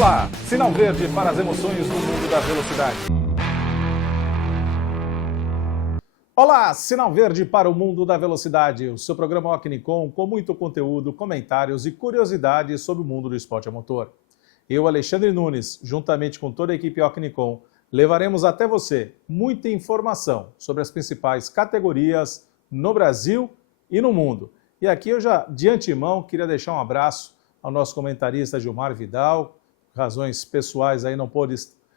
Olá, sinal verde para as emoções do mundo da velocidade. Olá, sinal verde para o mundo da velocidade, o seu programa Ocnicom com muito conteúdo, comentários e curiosidades sobre o mundo do esporte a motor. Eu, Alexandre Nunes, juntamente com toda a equipe Ocnicom, levaremos até você muita informação sobre as principais categorias no Brasil e no mundo. E aqui eu já, de antemão, queria deixar um abraço ao nosso comentarista Gilmar Vidal, razões pessoais aí não pôde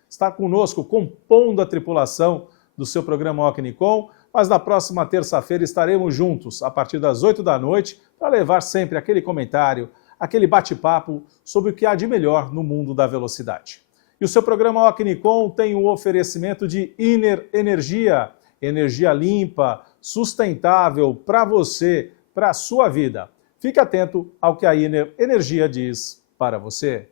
estar conosco, compondo a tripulação do seu programa Ocnicom, mas na próxima terça-feira estaremos juntos, a partir das 8 da noite, para levar sempre aquele comentário, aquele bate-papo sobre o que há de melhor no mundo da velocidade. E o seu programa Ocnicom tem o oferecimento de Iner Energia, energia limpa, sustentável para você, para a sua vida. Fique atento ao que a Iner Energia diz para você.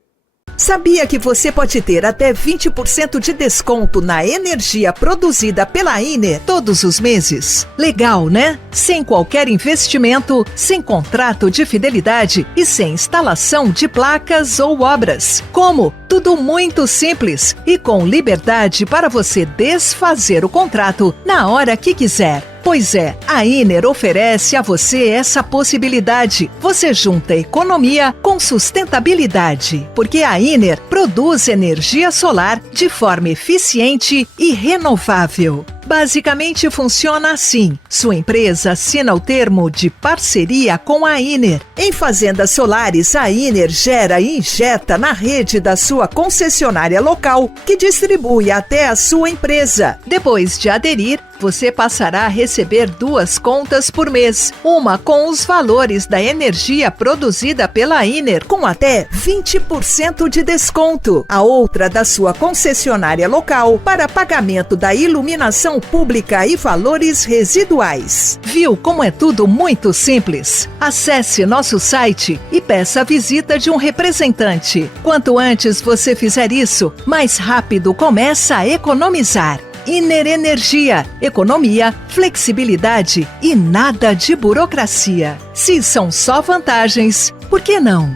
Sabia que você pode ter até 20% de desconto na energia produzida pela Iner todos os meses? Legal, né? Sem qualquer investimento, sem contrato de fidelidade e sem instalação de placas ou obras. Como? Tudo muito simples e com liberdade para você desfazer o contrato na hora que quiser. Pois é, a Iner oferece a você essa possibilidade. Você junta economia com sustentabilidade, porque a Iner produz energia solar de forma eficiente e renovável. Basicamente funciona assim. Sua empresa assina o termo de parceria com a Iner. Em fazendas solares, a Iner gera e injeta na rede da sua concessionária local, que distribui até a sua empresa. Depois de aderir, você passará a receber 2 contas por mês. Uma com os valores da energia produzida pela Iner, com até 20% de desconto. A outra da sua concessionária local, para pagamento da iluminação pública e valores residuais. Viu como é tudo muito simples? Acesse nosso site e peça a visita de um representante. Quanto antes você fizer isso, mais rápido começa a economizar. Iner Energia, economia, flexibilidade e nada de burocracia. Se são só vantagens, por que não?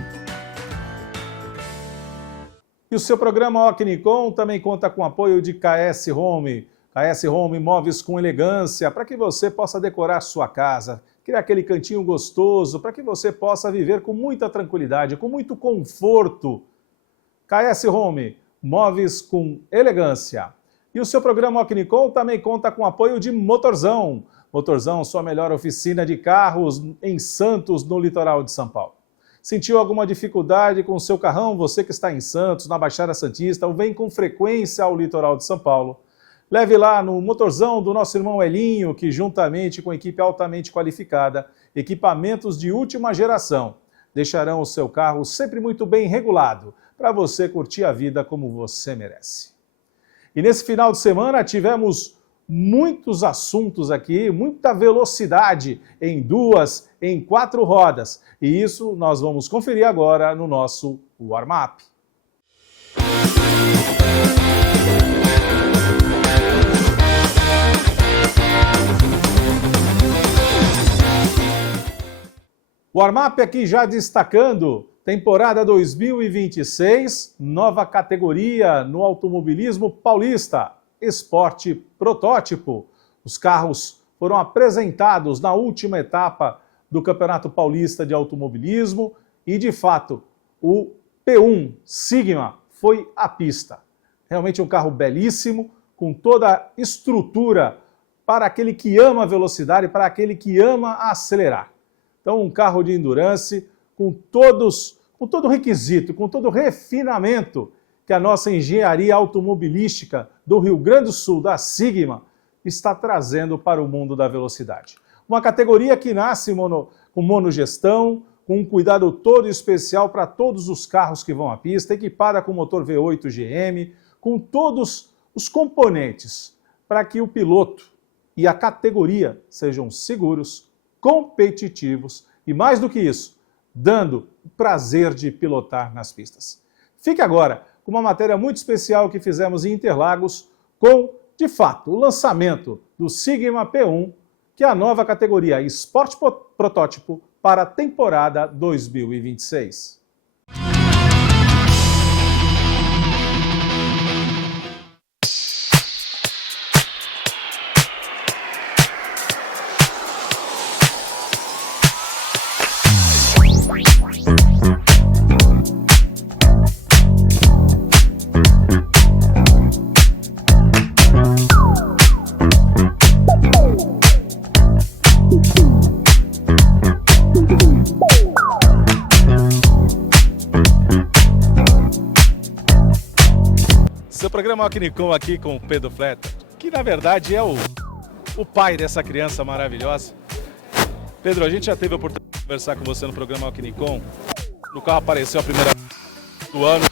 E o seu programa Ocnicom também conta com o apoio de KS Home. KS Home, móveis com elegância, para que você possa decorar sua casa, criar aquele cantinho gostoso, para que você possa viver com muita tranquilidade, com muito conforto. KS Home, móveis com elegância. E o seu programa Ocnicom também conta com o apoio de Motorzão. Motorzão, sua melhor oficina de carros em Santos, no litoral de São Paulo. Sentiu alguma dificuldade com o seu carrão? Você que está em Santos, na Baixada Santista, ou vem com frequência ao litoral de São Paulo? Leve lá no Motorzão do nosso irmão Elinho, que juntamente com equipe altamente qualificada, equipamentos de última geração, deixarão o seu carro sempre muito bem regulado, para você curtir a vida como você merece. E nesse final de semana tivemos muitos assuntos aqui, muita velocidade em 2, em 4 rodas. E isso nós vamos conferir agora no nosso warm-up. Warm-up aqui já destacando temporada 2026, nova categoria no automobilismo paulista, esporte protótipo. Os carros foram apresentados na última etapa do Campeonato Paulista de Automobilismo e, de fato, o P1 Sigma foi à pista. Realmente um carro belíssimo, com toda a estrutura para aquele que ama a velocidade, para aquele que ama acelerar. Então, um carro de endurance com todo o requisito, com todo o refinamento que a nossa engenharia automobilística do Rio Grande do Sul, da Sigma, está trazendo para o mundo da velocidade. Uma categoria que nasce com monogestão, com um cuidado todo especial para todos os carros que vão à pista, equipada com motor V8 GM, com todos os componentes para que o piloto e a categoria sejam seguros, competitivos e, mais do que isso, dando o prazer de pilotar nas pistas. Fique agora com uma matéria muito especial que fizemos em Interlagos com, de fato, o lançamento do Sigma P1, que é a nova categoria Esporte Protótipo para a temporada 2026. Seu programa Alquinicom aqui com o Pedro Fleta, que na verdade é o pai dessa criança maravilhosa. Pedro, a gente já teve a oportunidade de conversar com você no programa Alquinicom. No carro apareceu a primeira vez do ano.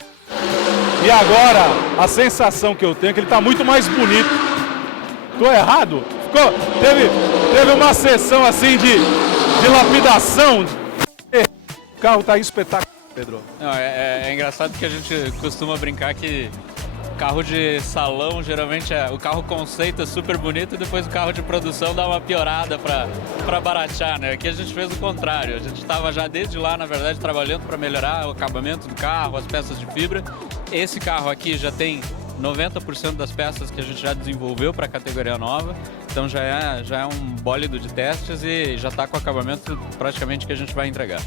E agora, a sensação que eu tenho é que ele está muito mais bonito. Tô errado? Teve uma sessão assim de lapidação. O carro está espetacular, Pedro. Não, é engraçado que a gente costuma brincar que carro de salão, geralmente o carro conceito é super bonito e depois o carro de produção dá uma piorada para baratear, né? Aqui a gente fez o contrário, a gente estava já desde lá, na verdade, trabalhando para melhorar o acabamento do carro, as peças de fibra. Esse carro aqui já tem 90% das peças que a gente já desenvolveu para a categoria nova, então já é um bólido de testes e já está com o acabamento praticamente que a gente vai entregar.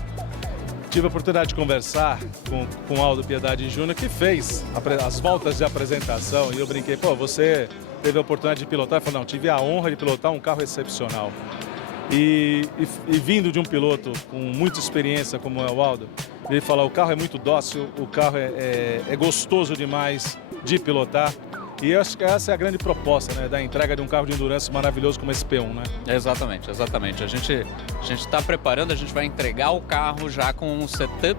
Tive a oportunidade de conversar com o Aldo Piedade Júnior, que fez as voltas de apresentação, e eu brinquei, pô, você teve a oportunidade de pilotar? Ele falou, não, tive a honra de pilotar um carro excepcional. E vindo de um piloto com muita experiência como é o Aldo, ele falou, o carro é muito dócil, o carro é gostoso demais de pilotar. E eu acho que essa é a grande proposta, né, da entrega de um carro de endurance maravilhoso como esse P1, né? Exatamente, exatamente. A gente está preparando, a gente vai entregar o carro já com um setup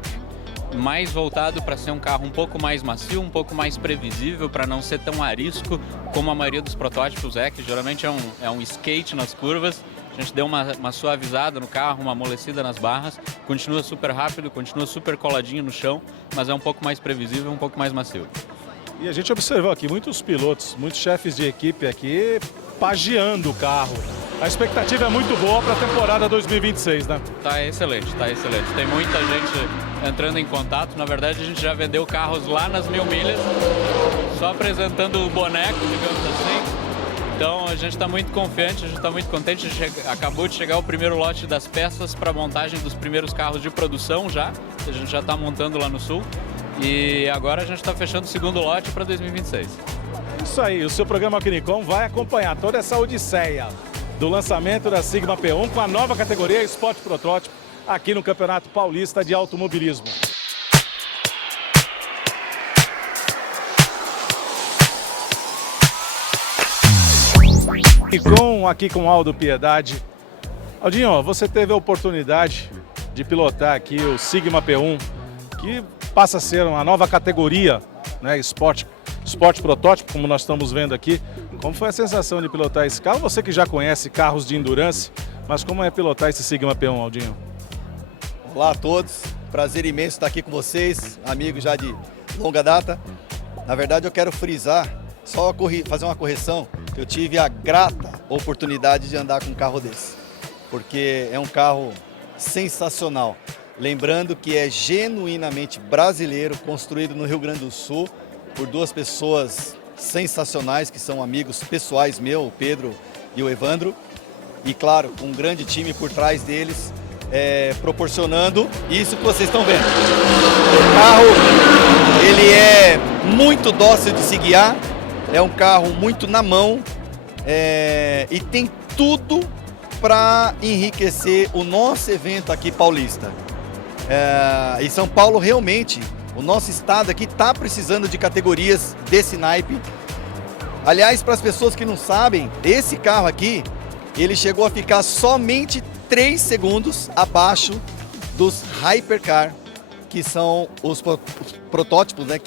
mais voltado para ser um carro um pouco mais macio, um pouco mais previsível, para não ser tão arisco como a maioria dos protótipos que geralmente é um skate nas curvas. A gente deu uma suavizada no carro, uma amolecida nas barras, continua super rápido, continua super coladinho no chão, mas é um pouco mais previsível, um pouco mais macio. E a gente observou aqui muitos pilotos, muitos chefes de equipe aqui pagiando o carro. A expectativa é muito boa para a temporada 2026, né? Tá excelente, tá excelente. Tem muita gente entrando em contato. Na verdade, a gente já vendeu carros lá nas 1000 milhas, só apresentando o boneco, digamos assim. Então a gente está muito confiante, a gente está muito contente. Acabou de chegar o primeiro lote das peças para montagem dos primeiros carros de produção já. A gente já está montando lá no sul. E agora a gente está fechando o segundo lote para 2026. Isso aí, o seu programa Alquinicom vai acompanhar toda essa odisseia do lançamento da Sigma P1 com a nova categoria Sport Protótipo aqui no Campeonato Paulista de Automobilismo. Aqui com Aldo Piedade. Aldinho, você teve a oportunidade de pilotar aqui o Sigma P1, que passa a ser uma nova categoria, né, Sport Protótipo, como nós estamos vendo aqui. Como foi a sensação de pilotar esse carro? Você que já conhece carros de endurance, mas como é pilotar esse Sigma P1, Aldinho? Olá a todos, prazer imenso estar aqui com vocês, amigos já de longa data. Na verdade eu quero frisar, só fazer uma correção, eu tive a grata oportunidade de andar com um carro desse, porque é um carro sensacional. Lembrando que é genuinamente brasileiro, construído no Rio Grande do Sul, por duas pessoas sensacionais, que são amigos pessoais meus, o Pedro e o Evandro. E claro, um grande time por trás deles, proporcionando isso que vocês estão vendo. O carro, ele é muito dócil de se guiar, é um carro muito na mão, e tem tudo para enriquecer o nosso evento aqui paulista. Em São Paulo, realmente, o nosso estado aqui está precisando de categorias desse naipe. Aliás, para as pessoas que não sabem, esse carro aqui, ele chegou a ficar somente 3 segundos abaixo dos Hypercar, que são os protótipos, né?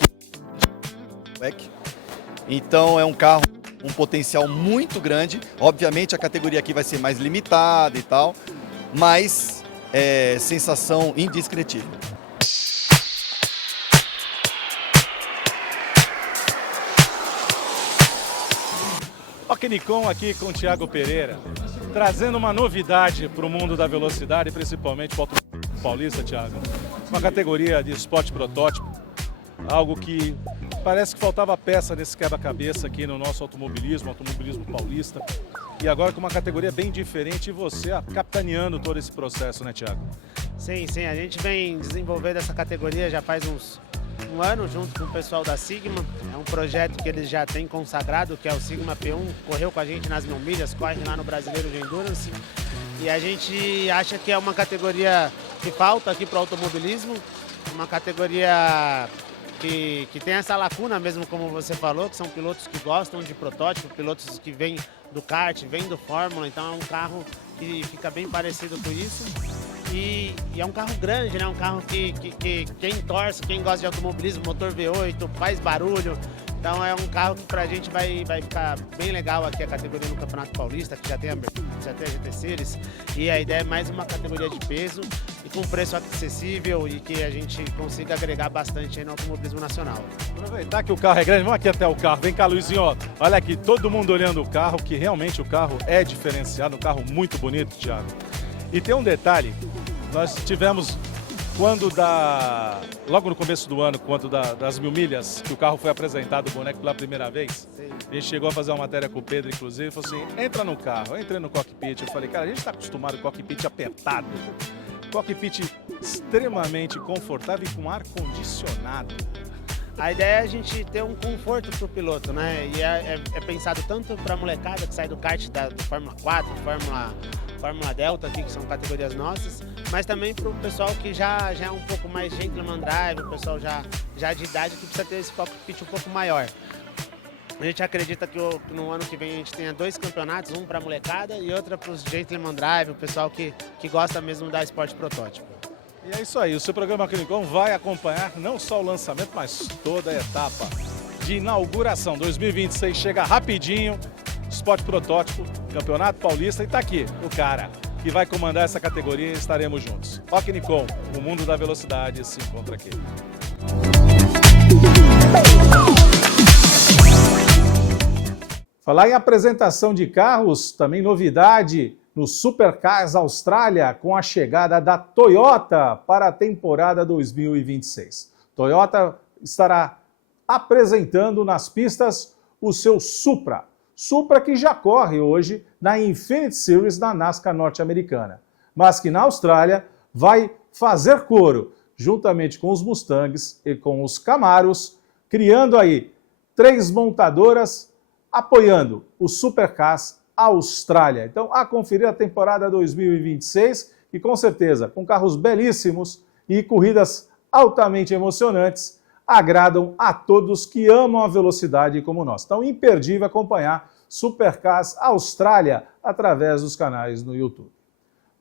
Então é um carro com um potencial muito grande. Obviamente a categoria aqui vai ser mais limitada e tal, mas sensação indescritível. Alquinicom aqui com o Thiago Pereira, trazendo uma novidade para o mundo da velocidade, principalmente para o automobilismo paulista, Thiago. Uma categoria de Sport Protótipo, algo que parece que faltava peça nesse quebra-cabeça aqui no nosso automobilismo paulista. E agora com uma categoria bem diferente e você capitaneando todo esse processo, né, Thiago? Sim, a gente vem desenvolvendo essa categoria já faz um ano junto com o pessoal da Sigma. É um projeto que eles já têm consagrado, que é o Sigma P1, correu com a gente nas 1000 milhas, corre lá no Brasileiro de Endurance. E a gente acha que é uma categoria que falta aqui para o automobilismo, uma categoria que tem essa lacuna mesmo, como você falou, que são pilotos que gostam de protótipo, pilotos que vêm do kart, vêm do Fórmula, então é um carro que fica bem parecido com isso. E é um carro grande, né? Um carro que quem torce, quem gosta de automobilismo, motor V8, faz barulho. Então é um carro que pra gente vai ficar bem legal aqui a categoria no Campeonato Paulista, que já tem a GT Series. E a ideia é mais uma categoria de peso e com preço acessível e que a gente consiga agregar bastante aí no automobilismo nacional. Aproveitar que o carro é grande, vamos aqui até o carro. Vem cá, Luizinho, ó. Olha aqui, todo mundo olhando o carro, que realmente o carro é diferenciado, um carro muito bonito, Thiago. E tem um detalhe, nós tivemos, logo no começo do ano, quando das 1000 milhas, que o carro foi apresentado, o boneco pela primeira vez, Sim. a gente chegou a fazer uma matéria com o Pedro, inclusive, e falou assim, entra no carro. Eu entrei no cockpit, eu falei, cara, a gente está acostumado com cockpit apertado, cockpit extremamente confortável e com ar-condicionado. A ideia é a gente ter um conforto para o piloto, né? E é pensado tanto para a molecada que sai do kart do Fórmula 4, Fórmula Delta aqui, que são categorias nossas, mas também para o pessoal que já é um pouco mais gentleman drive, o pessoal já de idade que precisa ter esse cockpit um pouco maior. A gente acredita que no ano que vem a gente tenha 2 campeonatos, um para a molecada e outro para os gentleman drive, o pessoal que gosta mesmo da esporte protótipo. E é isso aí, o seu programa Clinicom vai acompanhar não só o lançamento, mas toda a etapa de inauguração. 2026 chega rapidinho, Esporte Protótipo, Campeonato Paulista, e tá aqui o cara que vai comandar essa categoria e estaremos juntos. Clinicom, o mundo da velocidade se encontra aqui. Falar em apresentação de carros, também novidade no Supercars Austrália, com a chegada da Toyota para a temporada 2026. Toyota estará apresentando nas pistas o seu Supra. Supra que já corre hoje na Infinity Series da NASCAR norte-americana, mas que na Austrália vai fazer coro, juntamente com os Mustangs e com os Camaros, criando aí 3 montadoras apoiando o Supercars Austrália. Então, a conferir a temporada 2026 e com certeza, com carros belíssimos e corridas altamente emocionantes, agradam a todos que amam a velocidade como nós. Então, imperdível acompanhar Supercars Austrália através dos canais no YouTube.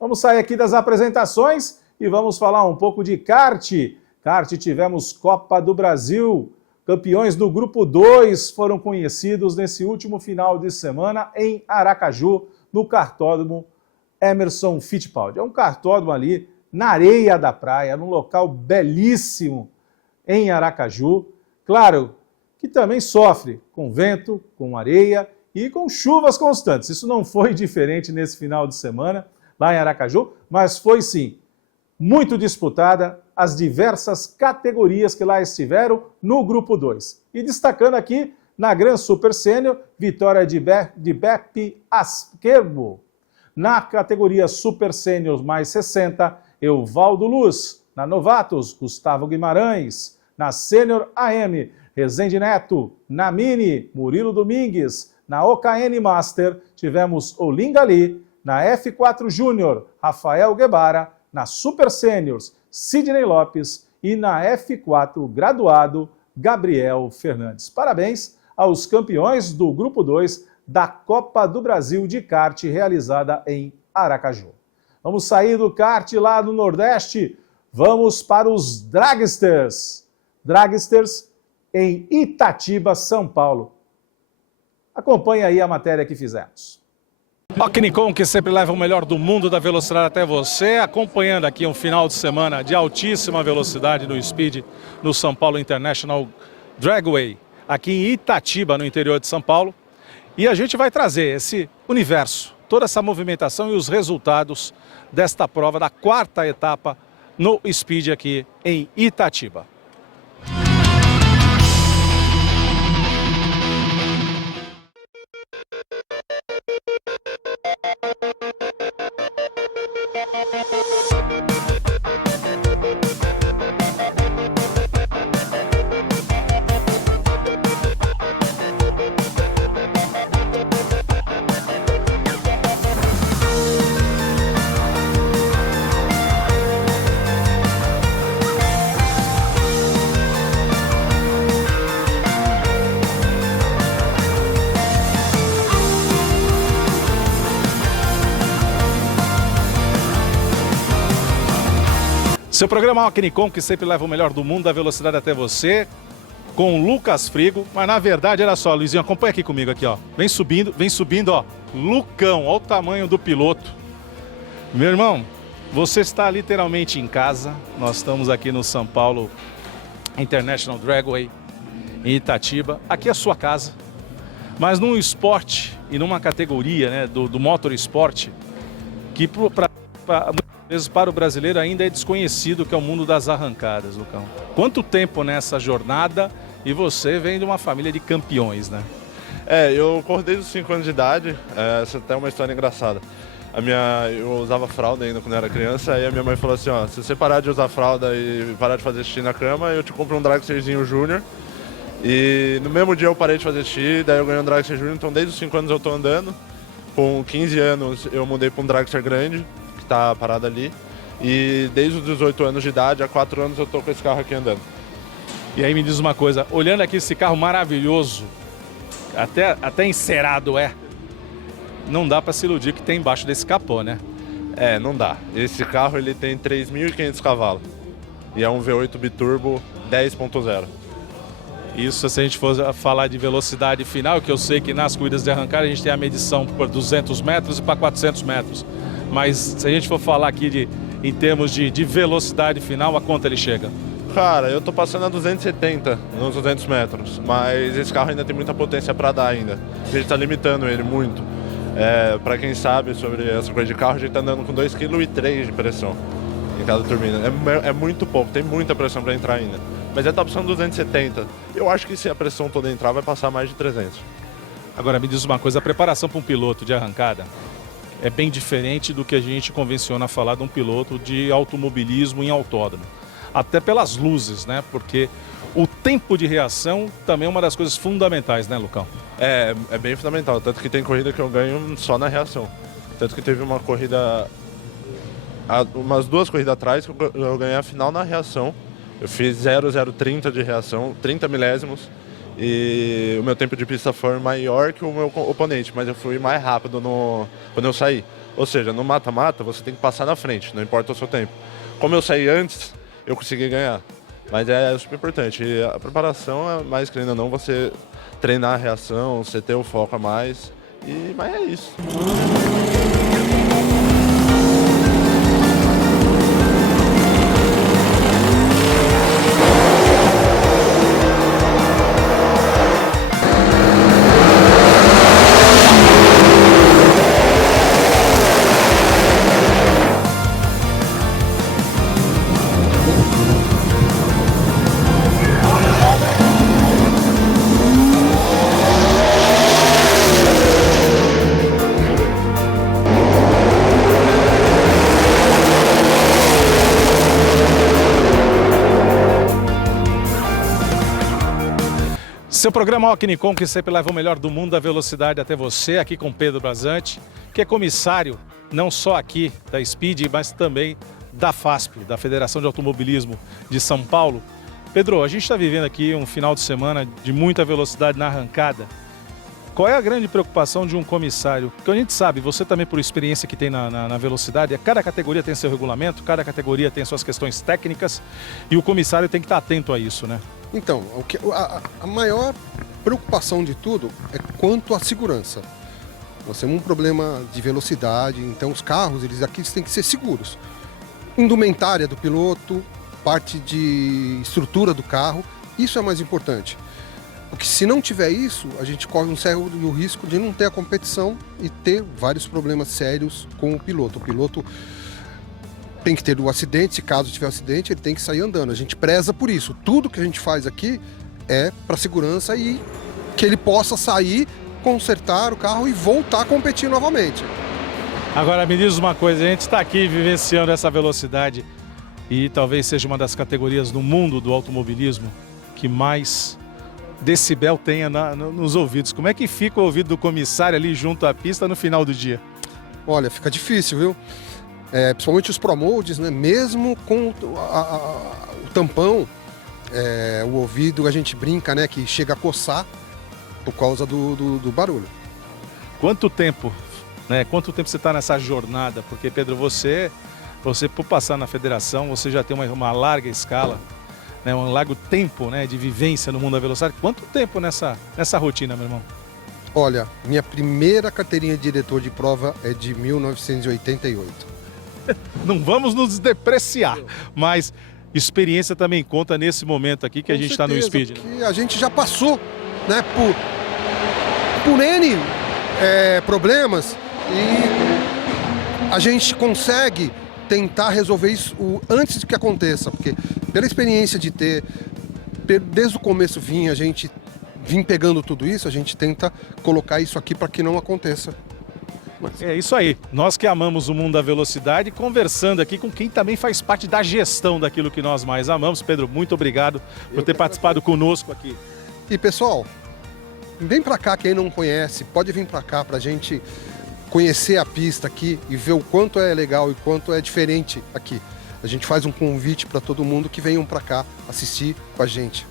Vamos sair aqui das apresentações e vamos falar um pouco de kart. Kart, tivemos Copa do Brasil. Campeões do Grupo 2 foram conhecidos nesse último final de semana em Aracaju, no kartódromo Emerson Fittipaldi. É um kartódromo ali na areia da praia, num local belíssimo em Aracaju. Claro que também sofre com vento, com areia e com chuvas constantes. Isso não foi diferente nesse final de semana lá em Aracaju, mas foi sim muito disputada as diversas categorias que lá estiveram no Grupo 2. E destacando aqui, na Gran Super Sênior, vitória de Beppe Asquerbo. Na categoria Super Sênior mais 60, Evaldo Luz. Na Novatos, Gustavo Guimarães. Na Sênior AM, Rezende Neto. Na Mini, Murilo Domingues. Na OKN Master, tivemos Olinga Lee. Na F4 Júnior, Rafael Guevara. Na Super Sêniors, Sidney Lopes e na F4 Graduado, Gabriel Fernandes. Parabéns aos campeões do Grupo 2 da Copa do Brasil de kart realizada em Aracaju. Vamos sair do kart lá do Nordeste, vamos para os Dragsters. Dragsters em Itatiba, São Paulo. Acompanhe aí a matéria que fizemos. Clinicom, que sempre leva o melhor do mundo da velocidade até você, acompanhando aqui um final de semana de altíssima velocidade no Speed, no São Paulo International Dragway, aqui em Itatiba, no interior de São Paulo. E a gente vai trazer esse universo, toda essa movimentação e os resultados desta prova da 4ª etapa no Speed aqui em Itatiba. Seu programa Alquinicom, que sempre leva o melhor do mundo da velocidade até você, com Lucas Frigo. Mas na verdade, olha só, Luizinho, acompanha aqui comigo aqui, ó. Vem subindo, ó. Lucão, olha o tamanho do piloto. Meu irmão, você está literalmente em casa. Nós estamos aqui no São Paulo International Dragway, em Itatiba. Aqui é a sua casa. Mas num esporte e numa categoria, né, do motorsport, que muitas vezes para o brasileiro ainda é desconhecido, que é o mundo das arrancadas, Lucão. Quanto tempo nessa jornada? E você vem de uma família de campeões, né? Eu corro desde os 5 anos de idade. Essa até é uma história engraçada. Eu usava fralda ainda quando era criança, aí a minha mãe falou assim, ó, se você parar de usar fralda e parar de fazer xixi na cama, eu te compro um Dragsterzinho Júnior. E no mesmo dia eu parei de fazer xixi, daí eu ganhei um Dragster Júnior, então desde os 5 anos eu tô andando. Com 15 anos eu mudei para um Dragster grande, que tá parado ali. E desde os 18 anos de idade, há 4 anos eu tô com esse carro aqui andando. E aí me diz uma coisa, olhando aqui esse carro maravilhoso, até encerado não dá para se iludir que tem embaixo desse capô, né? Não dá. Esse carro ele tem 3.500 cavalos e é um V8 biturbo 10.0. Isso se a gente for falar de velocidade final, que eu sei que nas corridas de arrancada a gente tem a medição por 200 metros e para 400 metros. Mas se a gente for falar aqui em termos de velocidade final, a quanto ele chega? Cara, eu tô passando a 270 nos 200 metros, mas esse carro ainda tem muita potência para dar ainda. A gente tá limitando ele muito. Para quem sabe sobre essa coisa de carro, a gente tá andando com 2,3 kg de pressão em cada turbina. É muito pouco, tem muita pressão para entrar ainda. Mas ele tá precisando de 270. Eu acho que se a pressão toda entrar, vai passar mais de 300. Agora, me diz uma coisa, a preparação para um piloto de arrancada é bem diferente do que a gente convenciona falar de um piloto de automobilismo em autódromo. Até pelas luzes, né? Porque o tempo de reação também é uma das coisas fundamentais, né, Lucão? É bem fundamental, tanto que tem corrida que eu ganho só na reação. Tanto que teve uma corrida, umas 2 corridas atrás, que eu ganhei a final na reação. Eu fiz 0,030 de reação, 30 milésimos, e o meu tempo de pista foi maior que o meu oponente, mas eu fui mais rápido quando eu saí. Ou seja, no mata-mata você tem que passar na frente, não importa o seu tempo. Como eu saí antes, eu consegui ganhar. Mas é super importante. E a preparação é mais, querendo ou não, você treinar a reação, você ter o foco a mais. Mas é isso. Seu programa Alquinicom, que sempre leva o melhor do mundo da velocidade até você, aqui com Pedro Brazante, que é comissário não só aqui da Speed, mas também da FASP, da Federação de Automobilismo de São Paulo. Pedro, a gente está vivendo aqui um final de semana de muita velocidade na arrancada. Qual é a grande preocupação de um comissário? Porque a gente sabe, você também por experiência que tem na velocidade, cada categoria tem seu regulamento, cada categoria tem suas questões técnicas e o comissário tem que estar atento a isso, né? Então, a maior preocupação de tudo é quanto à segurança. Nós temos um problema de velocidade, então os carros, eles têm que ser seguros. Indumentária do piloto, parte de estrutura do carro, isso é mais importante. Porque se não tiver isso, a gente corre um sério risco de não ter a competição e ter vários problemas sérios com o piloto. O piloto tem que ter o acidente, se caso tiver acidente, ele tem que sair andando. A gente preza por isso. Tudo que a gente faz aqui é para segurança e que ele possa sair, consertar o carro e voltar a competir novamente. Agora me diz uma coisa, a gente está aqui vivenciando essa velocidade e talvez seja uma das categorias no mundo do automobilismo que mais decibel tenha nos ouvidos. Como é que fica o ouvido do comissário ali junto à pista no final do dia? Olha, fica difícil, viu? Principalmente os promoldes, né? Mesmo com o tampão, o ouvido a gente brinca, né? Que chega a coçar por causa do barulho. Quanto tempo, né? Quanto tempo você está nessa jornada? Porque, Pedro, você Você, por passar na federação, você já tem uma larga escala, né, um largo tempo, né, de vivência no mundo da velocidade. Quanto tempo nessa rotina, meu irmão? Olha, minha primeira carteirinha de diretor de prova é de 1988. Não vamos nos depreciar, mas experiência também conta nesse momento aqui que a gente está no Speed. Que a gente já passou, né, por N problemas e a gente consegue tentar resolver isso antes de que aconteça, porque pela experiência de ter, desde o começo a gente vim pegando tudo isso, a gente tenta colocar isso aqui para que não aconteça. É isso aí, nós que amamos o mundo da velocidade, conversando aqui com quem também faz parte da gestão daquilo que nós mais amamos. Pedro, muito obrigado por ter participado conosco aqui. E pessoal, vem para cá, quem não conhece, pode vir para cá para a gente conhecer a pista aqui e ver o quanto é legal e quanto é diferente aqui. A gente faz um convite para todo mundo que venham para cá assistir com a gente.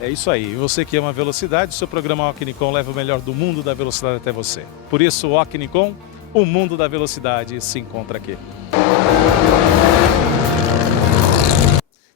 É isso aí, e você que ama a velocidade, o seu programa Ocnicom leva o melhor do mundo da velocidade até você. Por isso, o Ocnicom, o mundo da velocidade, se encontra aqui.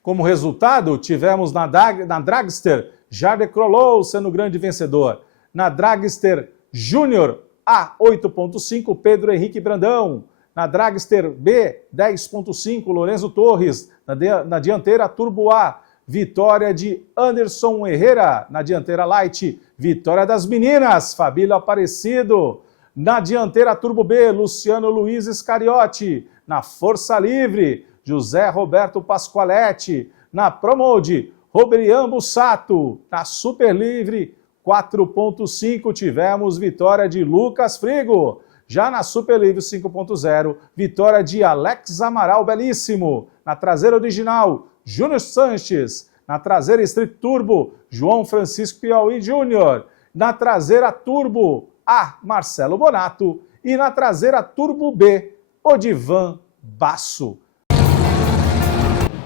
Como resultado, tivemos na Dragster Jardim Crollo sendo o grande vencedor. Na Dragster Júnior A 8.5, Pedro Henrique Brandão. Na Dragster B 10.5, Lorenzo Torres. Na dianteira Turbo A, vitória de Anderson Herrera. Na dianteira Light, vitória das meninas, Fabíola Aparecido. Na dianteira Turbo B, Luciano Luiz Iscariotti. Na Força Livre, José Roberto Pasqualetti. Na Promode, Robrian Bussato. Na Super Livre 4.5, tivemos vitória de Lucas Frigo. Já na Super Livre 5.0, vitória de Alex Amaral Belíssimo. Na traseira original, Júnior Sanches. Na traseira Street Turbo, João Francisco Piauí Júnior. Na traseira Turbo A, Marcelo Bonato. E na traseira Turbo B, Odivan Basso.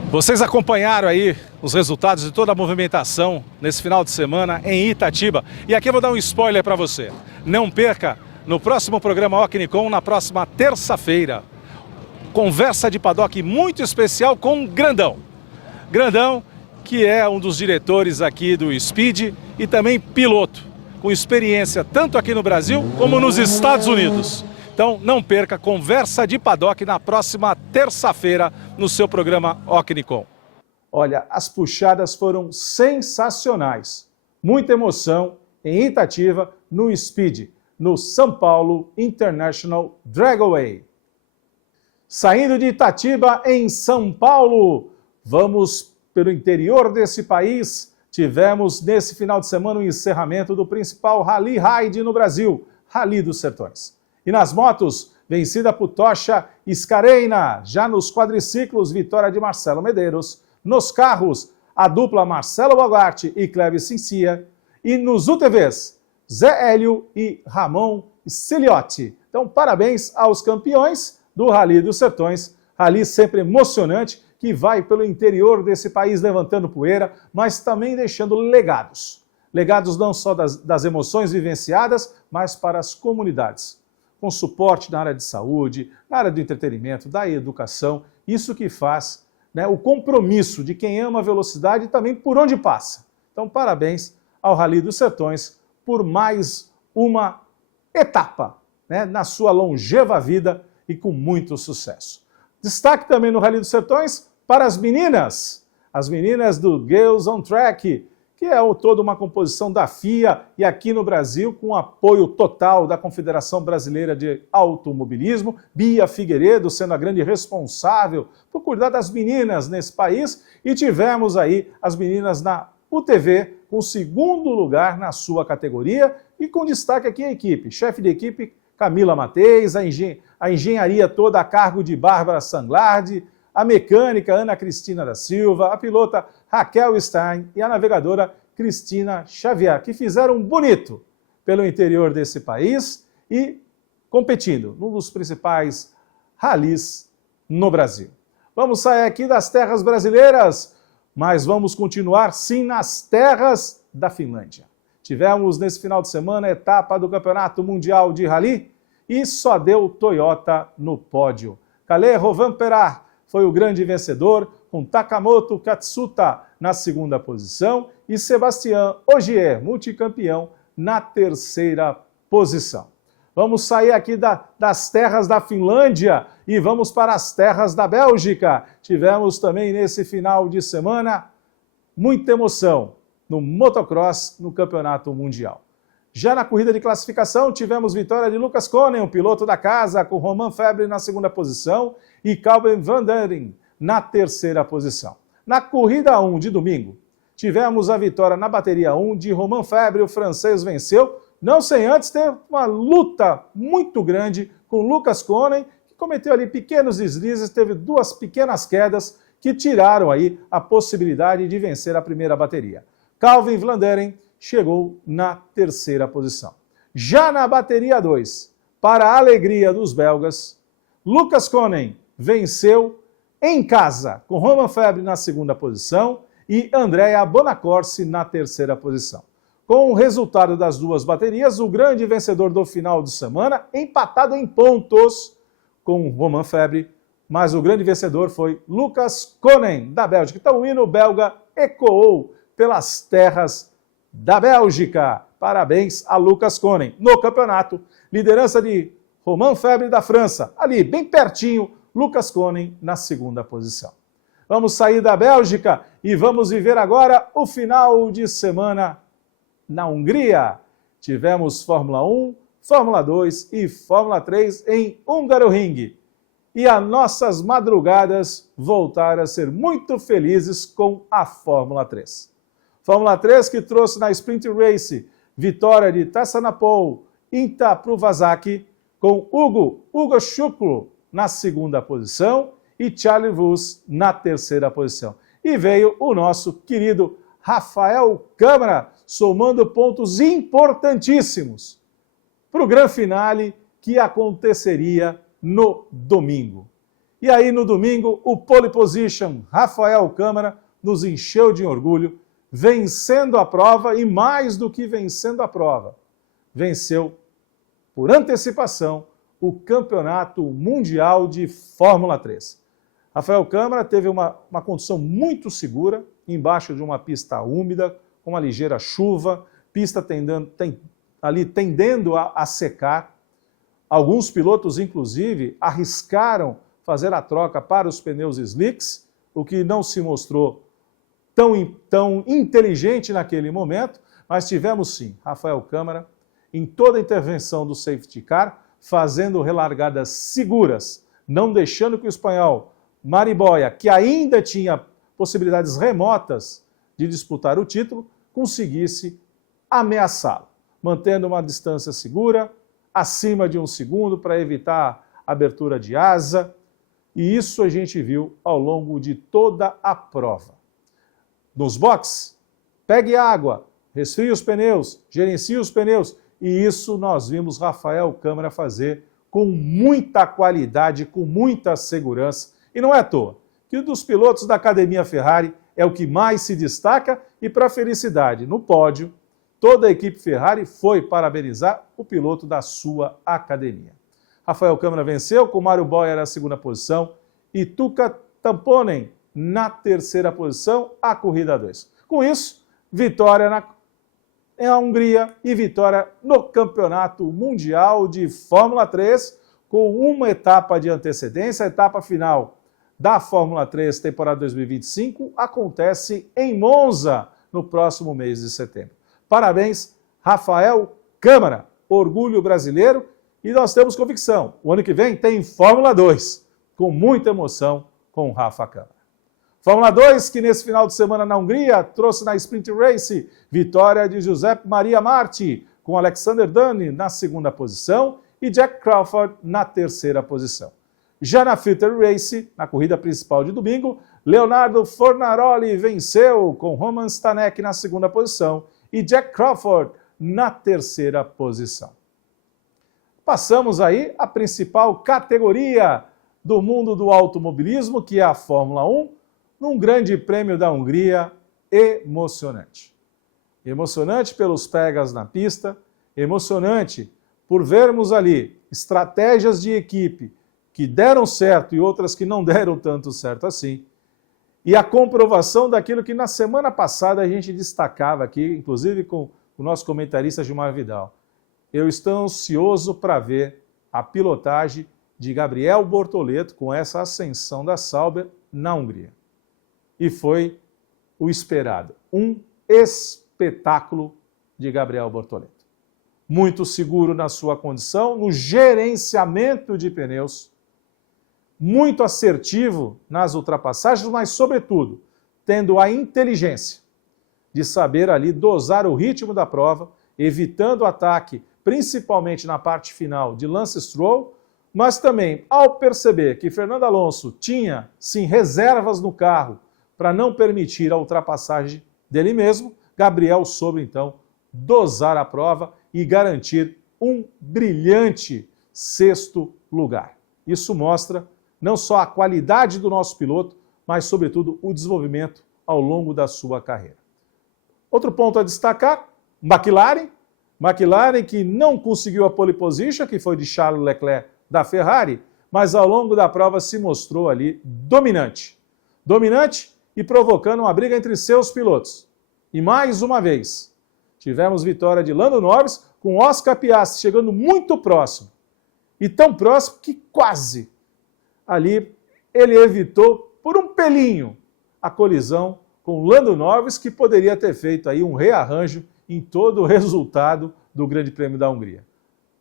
Vocês acompanharam aí os resultados de toda a movimentação nesse final de semana em Itatiba. E aqui eu vou dar um spoiler para você. Não perca no próximo programa Ocnicom, na próxima terça-feira. Conversa de paddock muito especial com Grandão. Grandão, que é um dos diretores aqui do Speed e também piloto, com experiência tanto aqui no Brasil como nos Estados Unidos. Então não perca Conversa de Paddock na próxima terça-feira no seu programa Ocnicom. Olha, as puxadas foram sensacionais. Muita emoção em Itatiba, no Speed, no São Paulo International Dragway. Saindo de Itatiba, em São Paulo, vamos pelo interior desse país. Tivemos nesse final de semana o encerramento do principal Rally Ride no Brasil, Rally dos Sertões. E nas motos, vencida por Tocha Scareina. Já nos quadriciclos, vitória de Marcelo Medeiros. Nos carros, a dupla Marcelo Bogart e Cleber Cincia. E nos UTVs, Zé Hélio e Ramon Ciliotti. Então, parabéns aos campeões do Rally dos Sertões. Rally sempre emocionante, que vai pelo interior desse país levantando poeira, mas também deixando legados. Legados não só das emoções vivenciadas, mas para as comunidades. Com suporte na área de saúde, na área do entretenimento, da educação. Isso que faz, né, o compromisso de quem ama a velocidade e também por onde passa. Então, parabéns ao Rally dos Sertões por mais uma etapa, né, na sua longeva vida e com muito sucesso. Destaque também no Rally dos Sertões para as meninas do Girls on Track, que é toda uma composição da FIA e aqui no Brasil com apoio total da Confederação Brasileira de Automobilismo, Bia Figueiredo sendo a grande responsável por cuidar das meninas nesse país, e tivemos aí as meninas na UTV com o segundo lugar na sua categoria e com destaque aqui a equipe, chefe de equipe Camila Mateis, a engenharia toda a cargo de Bárbara Sanglardi, a mecânica Ana Cristina da Silva, a pilota Raquel Stein e a navegadora Cristina Xavier, que fizeram bonito pelo interior desse país e competindo num dos principais ralis no Brasil. Vamos sair aqui das terras brasileiras, mas vamos continuar sim nas terras da Finlândia. Tivemos nesse final de semana a etapa do Campeonato Mundial de Rally e só deu Toyota no pódio. Kalle Rovanperä foi o grande vencedor, com Takamoto Katsuta na segunda posição e Sébastien Ogier, multicampeão, na terceira posição. Vamos sair aqui das terras da Finlândia e vamos para as terras da Bélgica. Tivemos também nesse final de semana muita emoção no motocross no Campeonato Mundial. Já na corrida de classificação, tivemos vitória de Lucas Konen, o piloto da casa, com Romain Febvre na segunda posição e Calben Van Deren na terceira posição. Na corrida 1 de domingo, tivemos a vitória na bateria 1 de Romain Febvre, o francês venceu, não sem antes ter uma luta muito grande com Lucas Konen, que cometeu ali pequenos deslizes, teve duas pequenas quedas que tiraram aí a possibilidade de vencer a primeira bateria. Calben Van Deren chegou na terceira posição. Já na bateria 2, para a alegria dos belgas, Lucas Konen venceu em casa, com Romain Febvre na segunda posição e Andrea Bonacorsi na terceira posição. Com o resultado das duas baterias, o grande vencedor do final de semana, empatado em pontos com Romain Febvre, mas o grande vencedor foi Lucas Konen, da Bélgica. Então o hino belga ecoou pelas terras da Bélgica. Parabéns a Lucas Konen. No campeonato, liderança de Romain Febvre da França, ali bem pertinho, Lucas Konen na segunda posição. Vamos sair da Bélgica e vamos viver agora o final de semana na Hungria. Tivemos Fórmula 1, Fórmula 2 e Fórmula 3 em Hungaroring. E as nossas madrugadas voltaram a ser muito felizes com a Fórmula 3. Fórmula 3 que trouxe na Sprint Race vitória de Tassanapol, Inta Pruvazaki, com Hugo Schuklo na segunda posição e Charlie Vus na terceira posição. E veio o nosso querido Rafael Câmara, somando pontos importantíssimos para o grande finale que aconteceria no domingo. E aí no domingo, o pole position Rafael Câmara nos encheu de orgulho, vencendo a prova e mais do que vencendo a prova, venceu por antecipação o Campeonato Mundial de Fórmula 3. Rafael Câmara teve uma condição muito segura, embaixo de uma pista úmida, com uma ligeira chuva, pista tendendo a secar. Alguns pilotos, inclusive, arriscaram fazer a troca para os pneus slicks, o que não se mostrou tão inteligente naquele momento, mas tivemos sim Rafael Câmara, em toda a intervenção do safety car, fazendo relargadas seguras, não deixando que o espanhol Mariboia, que ainda tinha possibilidades remotas de disputar o título, conseguisse ameaçá-lo, mantendo uma distância segura, acima de 1 segundo para evitar abertura de asa, e isso a gente viu ao longo de toda a prova. Nos boxes, pegue água, resfrie os pneus, gerencie os pneus, e isso nós vimos Rafael Câmara fazer com muita qualidade, com muita segurança, e não é à toa que um dos pilotos da Academia Ferrari é o que mais se destaca, e para a felicidade no pódio, toda a equipe Ferrari foi parabenizar o piloto da sua academia. Rafael Câmara venceu, com Mário Boyer na segunda posição e Tuka Tamponen na terceira posição, a corrida 2. Com isso, vitória na Hungria e vitória no Campeonato Mundial de Fórmula 3, com uma etapa de antecedência. A etapa final da Fórmula 3, temporada 2025, acontece em Monza, no próximo mês de setembro. Parabéns, Rafael Câmara, orgulho brasileiro, e nós temos convicção. O ano que vem tem Fórmula 2, com muita emoção com o Rafa Câmara. Fórmula 2, que nesse final de semana na Hungria, trouxe na Sprint Race vitória de Giuseppe Maria Marti, com Alexander Dani na segunda posição e Jack Crawford na terceira posição. Já na Filter Race, na corrida principal de domingo, Leonardo Fornaroli venceu, com Roman Stanek na segunda posição e Jack Crawford na terceira posição. Passamos aí a principal categoria do mundo do automobilismo, que é a Fórmula 1, num grande prêmio da Hungria emocionante. Emocionante pelos pegas na pista, emocionante por vermos ali estratégias de equipe que deram certo e outras que não deram tanto certo assim. E a comprovação daquilo que na semana passada a gente destacava aqui, inclusive com o nosso comentarista Gilmar Vidal. Eu estou ansioso para ver a pilotagem de Gabriel Bortoleto com essa ascensão da Sauber na Hungria. E foi o esperado, um espetáculo de Gabriel Bortoleto. Muito seguro na sua condição, no gerenciamento de pneus, muito assertivo nas ultrapassagens, mas, sobretudo, tendo a inteligência de saber ali dosar o ritmo da prova, evitando o ataque, principalmente na parte final de Lance Stroll, mas também, ao perceber que Fernando Alonso tinha, sim, reservas no carro para não permitir a ultrapassagem dele mesmo, Gabriel soube, então, dosar a prova e garantir um brilhante sexto lugar. Isso mostra não só a qualidade do nosso piloto, mas, sobretudo, o desenvolvimento ao longo da sua carreira. Outro ponto a destacar, McLaren que não conseguiu a pole position, que foi de Charles Leclerc da Ferrari, mas ao longo da prova se mostrou ali dominante. Dominante e provocando uma briga entre seus pilotos. E mais uma vez, tivemos vitória de Lando Norris com Oscar Piastri chegando muito próximo. E tão próximo que quase ali ele evitou por um pelinho a colisão com Lando Norris, que poderia ter feito aí um rearranjo em todo o resultado do Grande Prêmio da Hungria.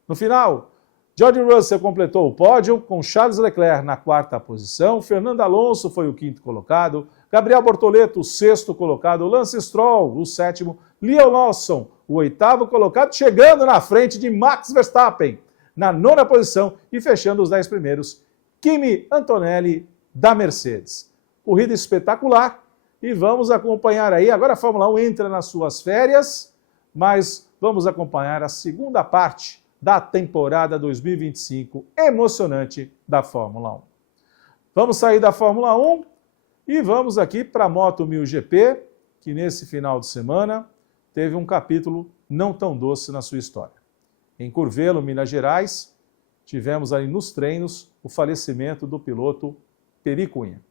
No final, George Russell completou o pódio com Charles Leclerc na 4ª posição, Fernando Alonso foi o 5º colocado, Gabriel Bortoleto o 6º colocado, Lance Stroll o 7º, Liam Lawson o 8º colocado, chegando na frente de Max Verstappen na 9ª posição e fechando os 10 primeiros, Kimi Antonelli da Mercedes. Corrida espetacular e vamos acompanhar aí, agora a Fórmula 1 entra nas suas férias, mas vamos acompanhar a segunda parte da temporada 2025 emocionante da Fórmula 1. Vamos sair da Fórmula 1 e vamos aqui para a Moto 1000 GP, que nesse final de semana teve um capítulo não tão doce na sua história. Em Curvelo, Minas Gerais, tivemos ali nos treinos o falecimento do piloto Peri Cunha.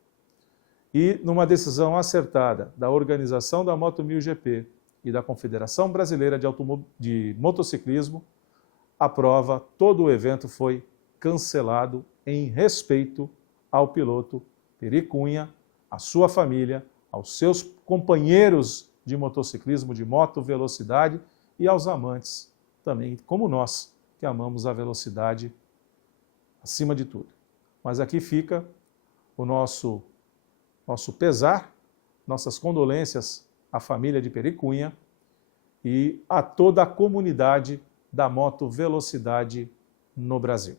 E numa decisão acertada da organização da Moto 1000 GP e da Confederação Brasileira de Motociclismo, a prova, todo o evento foi cancelado em respeito ao piloto Peri Cunha, à sua família, aos seus companheiros de motociclismo, de moto velocidade e aos amantes também, como nós, que amamos a velocidade acima de tudo. Mas aqui fica o nosso pesar, nossas condolências à família de Peri Cunha e a toda a comunidade da moto velocidade no Brasil.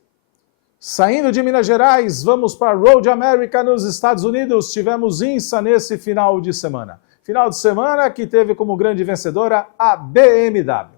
Saindo de Minas Gerais, vamos para Road America nos Estados Unidos. Tivemos IMSA nesse final de semana. Final de semana que teve como grande vencedora a BMW.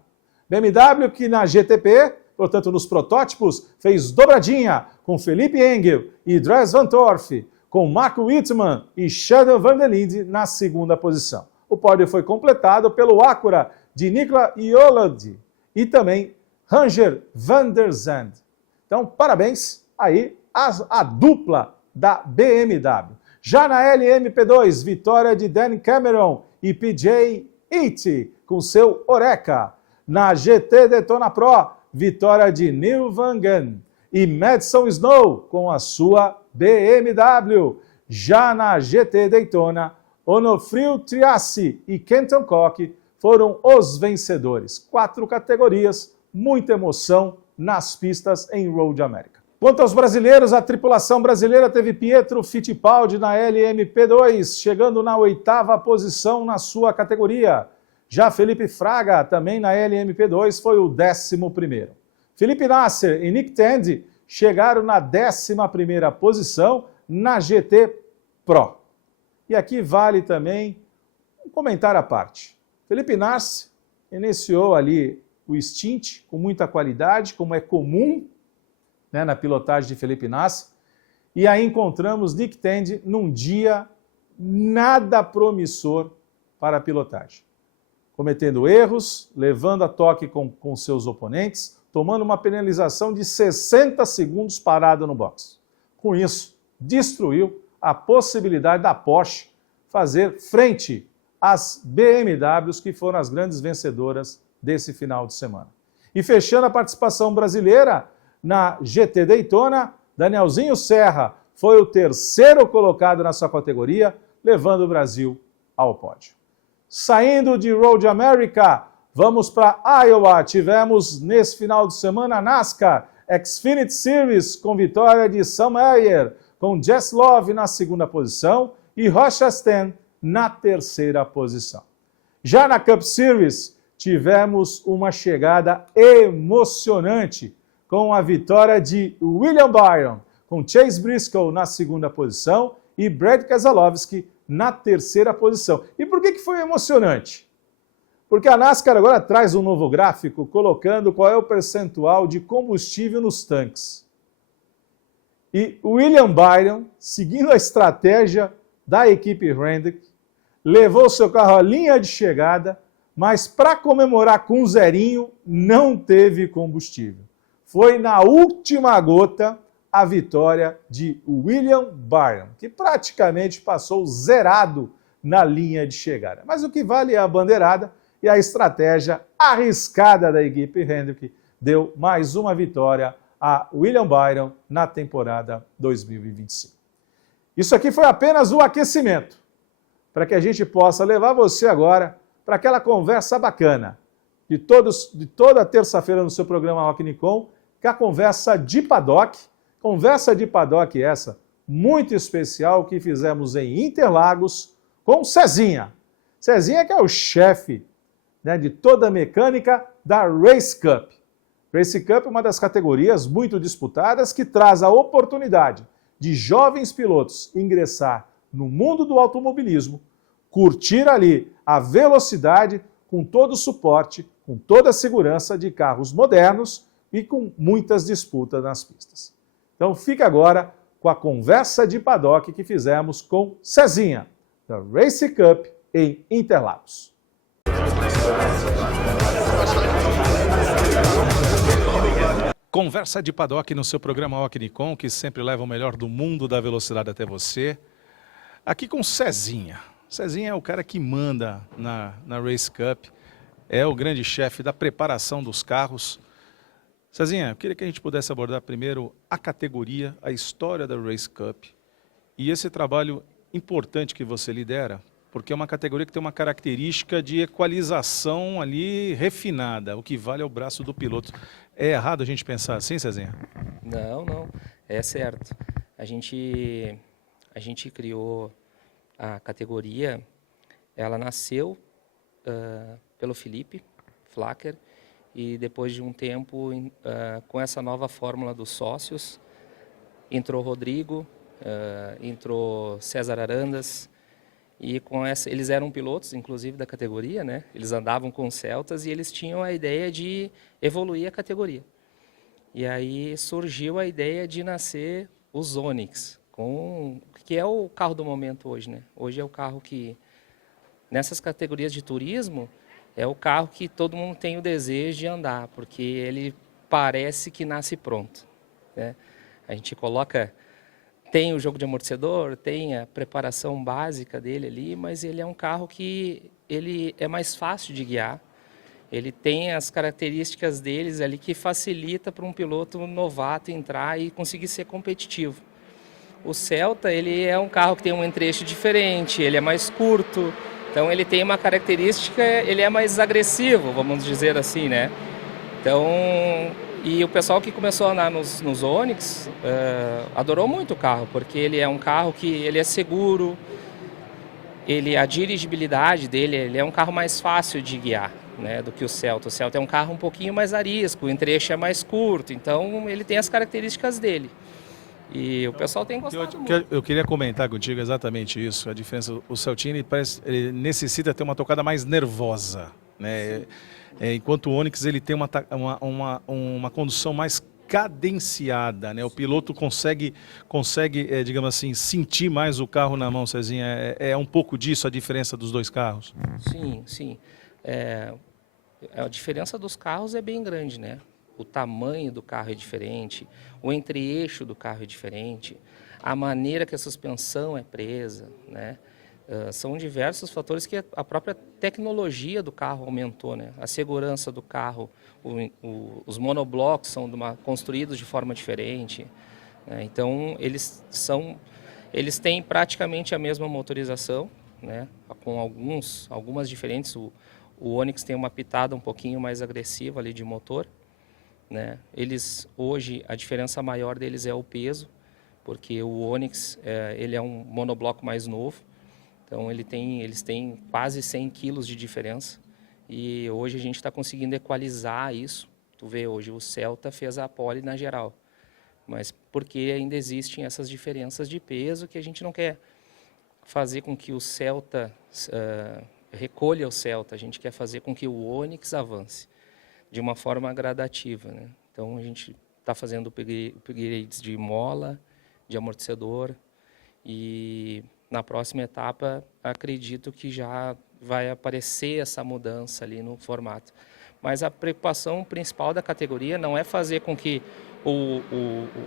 BMW que na GTP, portanto nos protótipos, fez dobradinha com Felipe Engel e Dries Van Torff, com Marco Wittmann e Sheldon van der Linde na 2ª posição. O pódio foi completado pelo Acura de Nikola Iolandi e também Ranger van der Zandt. Então, parabéns aí à dupla da BMW. Já na LMP2, vitória de Dan Cameron e PJ Eaty com seu Oreca. Na GT Daytona Pro, vitória de Neil Van Gunn e Madison Snow com a sua BMW. Já na GT Daytona, Onofrio Triassi e Kenton Koch foram os vencedores. 4 categorias, muita emoção nas pistas em Road America. Quanto aos brasileiros, a tripulação brasileira teve Pietro Fittipaldi na LMP2, chegando na 8ª posição na sua categoria. Já Felipe Fraga, também na LMP2, foi o 11º. Felipe Nasser e Nick Tandy chegaram na 11ª posição na GT Pro. E aqui vale também um comentário à parte. Felipe Nasser iniciou ali o stint com muita qualidade, como é comum, né, na pilotagem de Felipe Nasser, e aí encontramos Nick Tandy num dia nada promissor para a pilotagem. Cometendo erros, levando a toque com seus oponentes, tomando uma penalização de 60 segundos parado no box. Com isso, destruiu a possibilidade da Porsche fazer frente às BMWs, que foram as grandes vencedoras desse final de semana. E fechando a participação brasileira na GT Daytona, Danielzinho Serra foi o terceiro colocado na sua categoria, levando o Brasil ao pódio. Saindo de Road America, vamos para Iowa. Tivemos nesse final de semana a NASCAR Xfinity Series com vitória de Sam Mayer, com Jess Love na segunda posição e Ross Chastain na terceira posição. Já na Cup Series, tivemos uma chegada emocionante com a vitória de William Byron, com Chase Briscoe na segunda posição e Brad Keselowski na terceira posição. E por que foi emocionante? Porque a NASCAR agora traz um novo gráfico colocando qual é o percentual de combustível nos tanques. E William Byron, seguindo a estratégia da equipe Hendrick, levou seu carro à linha de chegada, mas para comemorar com um zerinho, não teve combustível. Foi na última gota a vitória de William Byron, que praticamente passou zerado na linha de chegada. Mas o que vale é a bandeirada e a estratégia arriscada da equipe Hendrick deu mais uma vitória a William Byron na temporada 2025. Isso aqui foi apenas o aquecimento, para que a gente possa levar você agora para aquela conversa bacana de toda terça-feira no seu programa Rock Nicon, que é a conversa de paddock essa muito especial que fizemos em Interlagos com Cezinha. Cezinha que é o chefe, né, de toda a mecânica da Race Cup. Race Cup é uma das categorias muito disputadas que traz a oportunidade de jovens pilotos ingressar no mundo do automobilismo, curtir ali a velocidade com todo o suporte, com toda a segurança de carros modernos e com muitas disputas nas pistas. Então fica agora com a conversa de paddock que fizemos com Cezinha, da Race Cup em Interlagos. Conversa de paddock no seu programa Rock Nicon, que sempre leva o melhor do mundo da velocidade até você. Aqui com Cezinha. Cezinha é o cara que manda na Race Cup, é o grande chefe da preparação dos carros. Cezinha, eu queria que a gente pudesse abordar primeiro a categoria, a história da Race Cup e esse trabalho importante que você lidera, porque é uma categoria que tem uma característica de equalização ali refinada, o que vale é o braço do piloto. É errado a gente pensar assim, Cezinha? Não, é certo. A gente criou a categoria, ela nasceu pelo Felipe Flacker, e depois de um tempo, com essa nova fórmula dos sócios, entrou Rodrigo, entrou César Arandas, e com essa, eles eram pilotos, inclusive, da categoria, né? Eles andavam com Celtas e eles tinham a ideia de evoluir a categoria. E aí surgiu a ideia de nascer os Onix, que é o carro do momento hoje, né? Hoje é o carro que, nessas categorias de turismo, é o carro que todo mundo tem o desejo de andar, porque ele parece que nasce pronto, né? A gente tem o jogo de amortecedor, tem a preparação básica dele ali, mas ele é um carro que ele é mais fácil de guiar. Ele tem as características deles ali que facilita para um piloto novato entrar e conseguir ser competitivo. O Celta, ele é um carro que tem um entre-eixo diferente, ele é mais curto. Então ele tem uma característica, ele é mais agressivo, vamos dizer assim, né? Então, e o pessoal que começou a andar nos Onix adorou muito o carro, porque ele é um carro que ele é seguro, a dirigibilidade dele, ele é um carro mais fácil de guiar, né, do que o Celta. O Celta é um carro um pouquinho mais arisco, o entre-eixo é mais curto, então ele tem as características dele. E o pessoal tem gostado muito. Eu queria comentar contigo exatamente isso, a diferença. O Celtini ele necessita ter uma tocada mais nervosa, né? Enquanto o Onix ele tem uma condução mais cadenciada, né? O piloto consegue, digamos assim, sentir mais o carro na mão, Cezinha. É um pouco disso a diferença dos dois carros? Sim. A diferença dos carros é bem grande, né? o tamanho do carro é diferente, o entre-eixo do carro é diferente, a maneira que a suspensão é presa, né? São diversos fatores que a própria tecnologia do carro aumentou, né? A segurança do carro, os monoblocos são construídos de forma diferente, né? Então eles têm praticamente a mesma motorização, né? Com algumas diferentes. O Onix tem uma pitada um pouquinho mais agressiva ali de motor, né? Hoje a diferença maior deles é o peso, porque o Onix ele é um monobloco mais novo. Então eles têm quase 100 quilos de diferença e hoje a gente está conseguindo equalizar isso. Tu vê, hoje o Celta fez a pole na geral, mas porque ainda existem essas diferenças de peso que a gente não quer fazer com que o Celta recolha o Celta, a gente quer fazer com que o Onix avance de uma forma gradativa, né? Então a gente está fazendo upgrades de mola, de amortecedor e na próxima etapa, acredito que já vai aparecer essa mudança ali no formato. Mas a preocupação principal da categoria não é fazer com que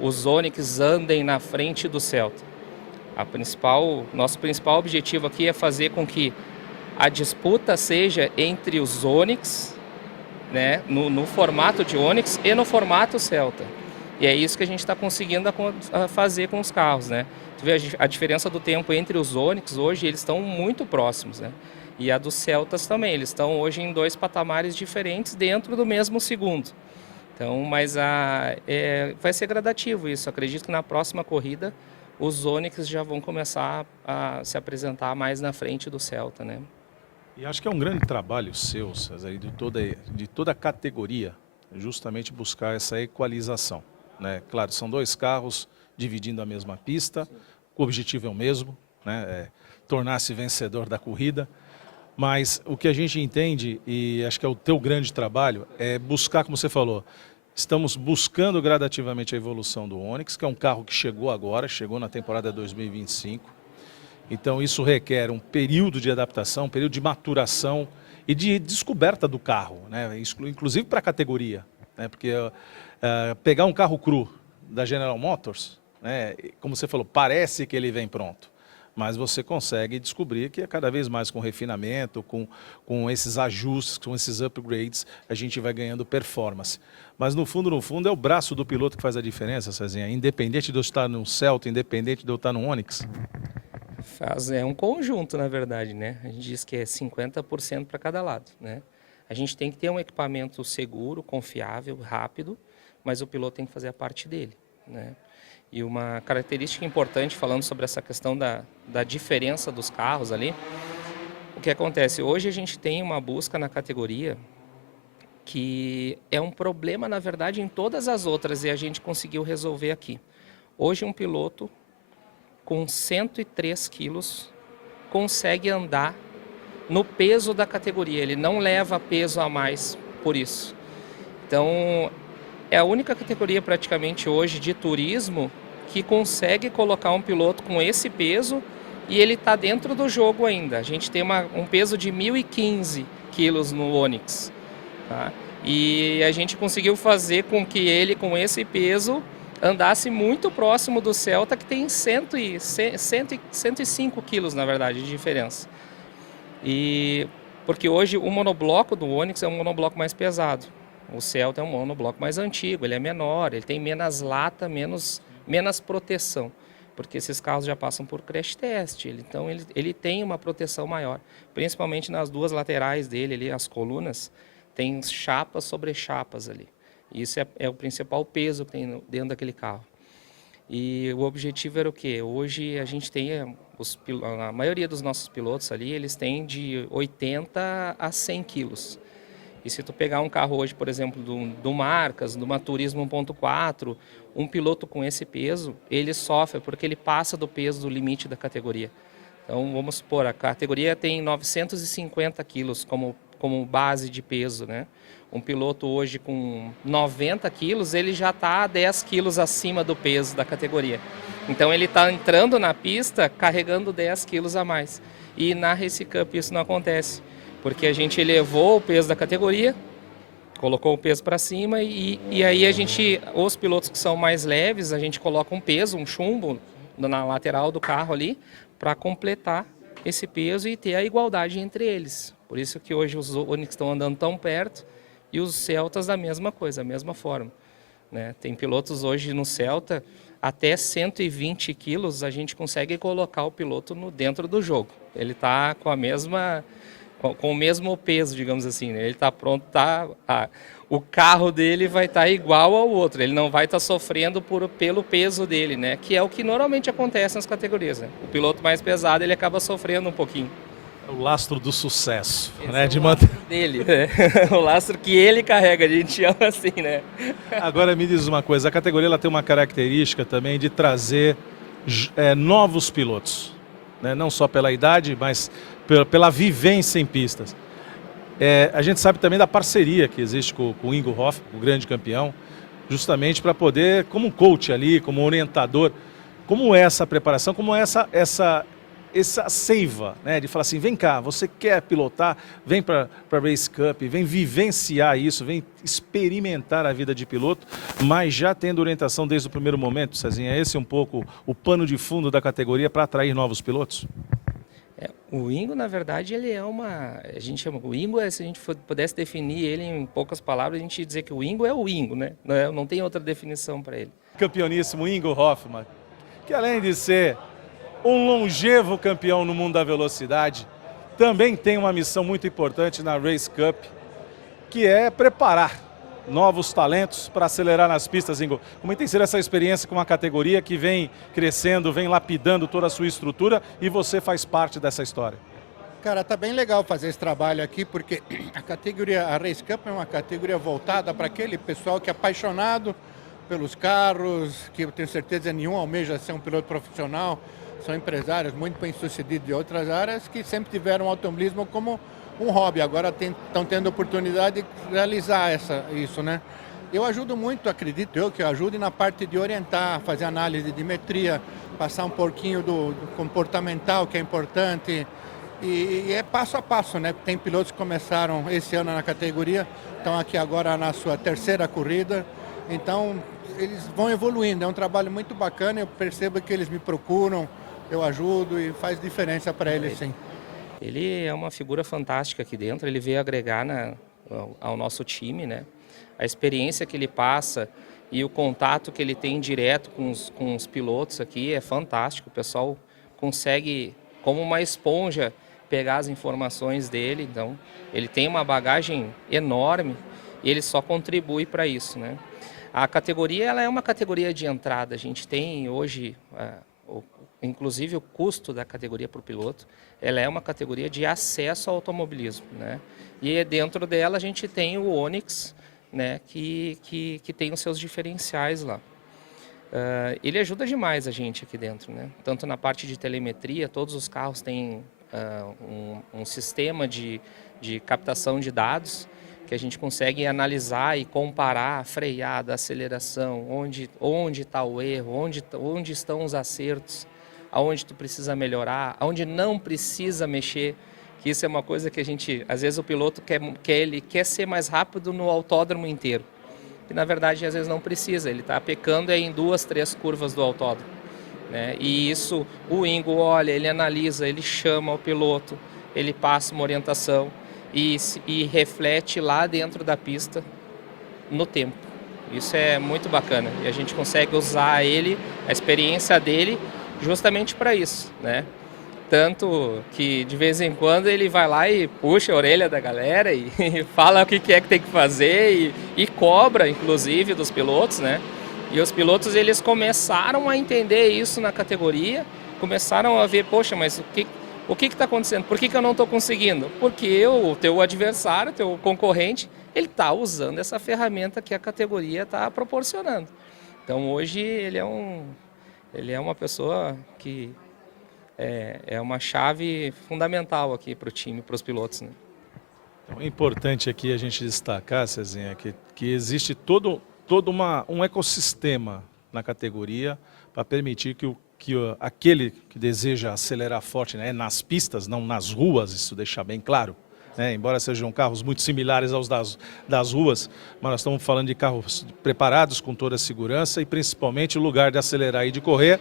os Onix andem na frente do Celta. Nosso principal objetivo aqui é fazer com que a disputa seja entre os Onix, né, no formato de Onix e no formato Celta. E é isso que a gente está conseguindo fazer com os carros, né? Tu vê a diferença do tempo entre os Onix hoje, eles estão muito próximos, né? E a dos Celtas também, eles estão hoje em 2 patamares diferentes dentro do mesmo segundo. Então, mas vai ser gradativo isso. Acredito que na próxima corrida os Onix já vão começar a se apresentar mais na frente do Celta, né? E acho que é um grande trabalho seu, César, de toda a categoria, justamente buscar essa equalização, né? Claro, são 2 carros dividindo a mesma pista, o objetivo é o mesmo, né? Tornar-se vencedor da corrida, mas o que a gente entende, e acho que é o teu grande trabalho, é buscar, como você falou, estamos buscando gradativamente a evolução do Onix, que é um carro que chegou agora, chegou na temporada 2025, então isso requer um período de adaptação, um período de maturação e de descoberta do carro, né? Inclusive para a categoria, né? Porque pegar um carro cru da General Motors, né, como você falou, parece que ele vem pronto, mas você consegue descobrir que cada vez mais com refinamento, com esses ajustes, com esses upgrades, a gente vai ganhando performance. Mas no fundo, é o braço do piloto que faz a diferença, Cezinha, independente de eu estar no Celta, independente de eu estar no Onix. É um conjunto, na verdade, né? A gente diz que é 50% para cada lado, né? A gente tem que ter um equipamento seguro, confiável, rápido, mas o piloto tem que fazer a parte dele, né? E uma característica importante, falando sobre essa questão da diferença dos carros ali, o que acontece? Hoje a gente tem uma busca na categoria que é um problema, na verdade, em todas as outras, e a gente conseguiu resolver aqui. Hoje um piloto com 103 quilos consegue andar no peso da categoria, ele não leva peso a mais por isso. Então, é a única categoria praticamente hoje de turismo que consegue colocar um piloto com esse peso e ele está dentro do jogo ainda. A gente tem um peso de 1.015 quilos no Onix, tá? E a gente conseguiu fazer com que ele, com esse peso, andasse muito próximo do Celta, que tem 105 quilos, na verdade, de diferença. Porque hoje o monobloco do Onix é um monobloco mais pesado. O Celta é um monobloco mais antigo, ele é menor, ele tem menos lata, menos proteção, porque esses carros já passam por crash test, então ele tem uma proteção maior, principalmente nas 2 laterais dele, ali, as colunas, tem chapas sobre chapas ali. Isso é o principal peso que tem dentro daquele carro. E o objetivo era o quê? Hoje a gente tem, a maioria dos nossos pilotos ali, eles têm de 80 a 100 quilos. E se tu pegar um carro hoje, por exemplo, do Marcas, de uma Turismo 1.4, um piloto com esse peso, ele sofre porque ele passa do peso do limite da categoria. Então, vamos supor, a categoria tem 950 quilos como base de peso, né? Um piloto hoje com 90 quilos, ele já está 10 quilos acima do peso da categoria. Então, ele está entrando na pista carregando 10 quilos a mais. E na Race Cup isso não acontece, porque a gente elevou o peso da categoria, colocou o peso para cima e aí os pilotos que são mais leves, a gente coloca um peso, um chumbo na lateral do carro ali para completar esse peso e ter a igualdade entre eles. Por isso que hoje os Onix estão andando tão perto e os Celtas da mesma coisa, da mesma forma, né? Tem pilotos hoje no Celta, até 120 quilos a gente consegue colocar o piloto dentro do jogo. Ele está com o mesmo peso, digamos assim, né? Ele está pronto, o carro dele vai estar igual ao outro, ele não vai estar sofrendo pelo peso dele, né? Que é o que normalmente acontece nas categorias, né? O piloto mais pesado ele acaba sofrendo um pouquinho. O lastro do sucesso, Esse né? é De o manter... lastro dele, né? O lastro que ele carrega, a gente chama assim, né? Agora me diz uma coisa, a categoria ela tem uma característica também de trazer novos pilotos, né? Não só pela idade, mas pela vivência em pistas. A gente sabe também da parceria que existe com o Ingo Hoffmann, o grande campeão, justamente para poder, como coach ali, como orientador, como é essa preparação, como é essa seiva, né, de falar assim, vem cá, você quer pilotar, vem para a Race Cup, vem vivenciar isso, vem experimentar a vida de piloto, mas já tendo orientação desde o primeiro momento, Cezinha, esse é um pouco o pano de fundo da categoria para atrair novos pilotos? O Ingo, na verdade, ele é a gente chama, o Ingo, se a gente pudesse definir ele em poucas palavras, a gente ia dizer que o Ingo é o Ingo, né? Não tem outra definição para ele. Campeoníssimo Ingo Hoffmann, que além de ser um longevo campeão no mundo da velocidade, também tem uma missão muito importante na Race Cup, que é preparar novos talentos para acelerar nas pistas, Ingo. Como tem sido essa experiência com uma categoria que vem crescendo, vem lapidando toda a sua estrutura e você faz parte dessa história? Cara, tá bem legal fazer esse trabalho aqui, porque a Race Cup é uma categoria voltada para aquele pessoal que é apaixonado pelos carros, que eu tenho certeza nenhum almeja ser um piloto profissional, são empresários muito bem-sucedidos de outras áreas que sempre tiveram o automobilismo como um hobby, agora estão tendo oportunidade de realizar isso, né? Eu ajudo muito, acredito eu que eu ajudo na parte de orientar, fazer análise de metria, passar um pouquinho do comportamental, que é importante, e é passo a passo, né? Tem pilotos que começaram esse ano na categoria, estão aqui agora na sua terceira corrida, então eles vão evoluindo, é um trabalho muito bacana, eu percebo que eles me procuram, eu ajudo e faz diferença para eles, sim. Ele é uma figura fantástica aqui dentro, ele veio agregar ao nosso time, né? A experiência que ele passa e o contato que ele tem direto com os pilotos aqui é fantástico. O pessoal consegue, como uma esponja, pegar as informações dele. Então, ele tem uma bagagem enorme e ele só contribui para isso, né? A categoria ela é uma categoria de entrada. A gente tem hoje, inclusive o custo da categoria para o piloto, ela é uma categoria de acesso ao automobilismo, né? E dentro dela a gente tem o Onix, né, que tem os seus diferenciais lá. Ele ajuda demais a gente aqui dentro, né? Tanto na parte de telemetria, todos os carros têm um sistema de captação de dados que a gente consegue analisar e comparar a freada, a aceleração, onde está o erro, onde estão os acertos, aonde tu precisa melhorar, aonde não precisa mexer. Que isso é uma coisa que a gente, às vezes o piloto quer ser mais rápido no autódromo inteiro. E na verdade às vezes não precisa, ele está pecando em 2, 3 curvas do autódromo, né? E isso o Ingo olha, ele analisa, ele chama o piloto, ele passa uma orientação e reflete lá dentro da pista no tempo. Isso é muito bacana e a gente consegue usar a experiência dele justamente para isso, né? Tanto que de vez em quando ele vai lá e puxa a orelha da galera e fala o que é que tem que fazer e cobra, inclusive, dos pilotos, né? E os pilotos, eles começaram a entender isso na categoria, começaram a ver, poxa, mas o que está acontecendo? Por que eu não estou conseguindo? Porque o teu adversário, o teu concorrente, ele está usando essa ferramenta que a categoria está proporcionando. Então hoje ele é uma pessoa que é uma chave fundamental aqui para o time, para os pilotos, né? Então, é importante aqui a gente destacar, Cezinha, que existe todo um ecossistema na categoria para permitir que aquele que deseja acelerar forte, né, nas pistas, não nas ruas, isso deixar bem claro, né? Embora sejam carros muito similares aos das ruas, mas nós estamos falando de carros preparados com toda a segurança e principalmente o lugar de acelerar e de correr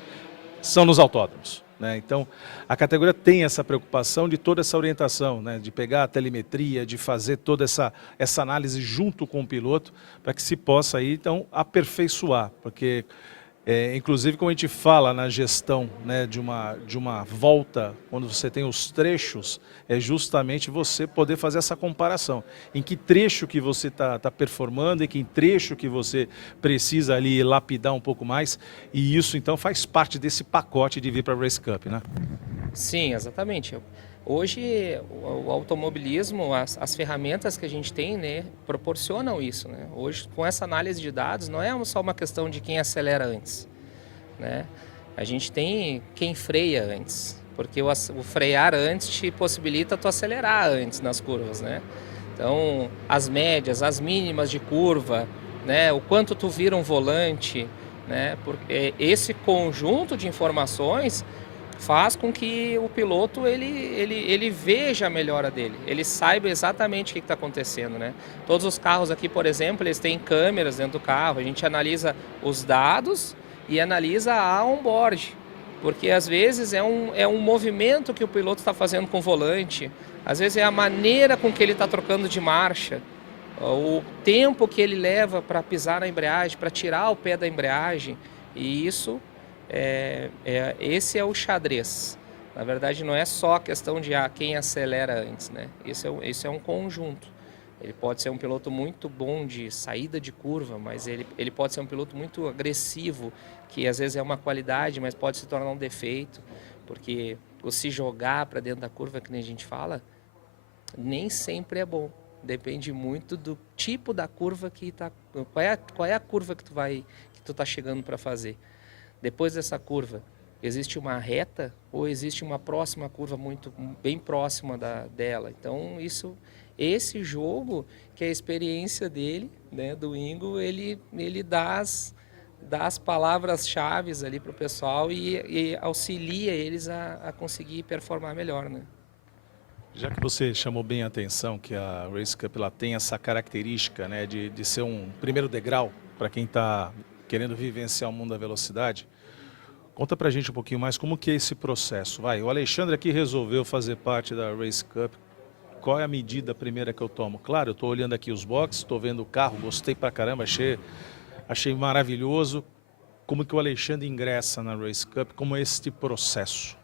são nos autódromos, né? Então, a categoria tem essa preocupação de toda essa orientação, né? De pegar a telemetria, de fazer toda essa análise junto com o piloto, para que se possa aí, então, aperfeiçoar, porque, inclusive, como a gente fala na gestão, né, de uma volta, quando você tem os trechos, é justamente você poder fazer essa comparação. Em que trecho que você está performando, em que trecho que você precisa ali lapidar um pouco mais, e isso então faz parte desse pacote de vir para a Race Cup, né? Sim, exatamente. Hoje o automobilismo, as ferramentas que a gente tem, né, proporcionam isso, né? Hoje, com essa análise de dados, não é só uma questão de quem acelera antes, né? A gente tem quem freia antes, porque o frear antes te possibilita tu acelerar antes nas curvas, né? Então, as médias, as mínimas de curva, né, o quanto tu vira um volante, né? Porque esse conjunto de informações faz com que o piloto ele veja a melhora dele, ele saiba exatamente o que está acontecendo, né? Todos os carros aqui, por exemplo, eles têm câmeras dentro do carro, a gente analisa os dados e analisa a onboard, porque às vezes é um movimento que o piloto está fazendo com o volante, às vezes é a maneira com que ele está trocando de marcha, o tempo que ele leva para pisar na embreagem, para tirar o pé da embreagem, e isso esse é o xadrez. Na verdade, não é só a questão de quem acelera antes, né? Esse é um conjunto. Ele pode ser um piloto muito bom de saída de curva, mas ele pode ser um piloto muito agressivo, que às vezes é uma qualidade, mas pode se tornar um defeito, porque o se jogar para dentro da curva, que nem a gente fala, nem sempre é bom. Depende muito do tipo da curva que tá. Qual é a curva que tu tá chegando para fazer? Depois dessa curva, existe uma reta ou existe uma próxima curva bem próxima dela? Então, esse jogo, que é a experiência dele, né, do Ingo, ele dá as palavras-chave ali para o pessoal e auxilia eles a conseguir performar melhor, né? Já que você chamou bem a atenção que a Race Cup ela tem essa característica, né, de ser um primeiro degrau para quem está querendo vivenciar o mundo da velocidade, conta pra gente um pouquinho mais como que é esse processo. O Alexandre aqui resolveu fazer parte da Race Cup. Qual é a medida primeira que eu tomo? Claro, eu estou olhando aqui os boxes, estou vendo o carro, gostei pra caramba, achei maravilhoso. Como que o Alexandre ingressa na Race Cup? Como é este processo?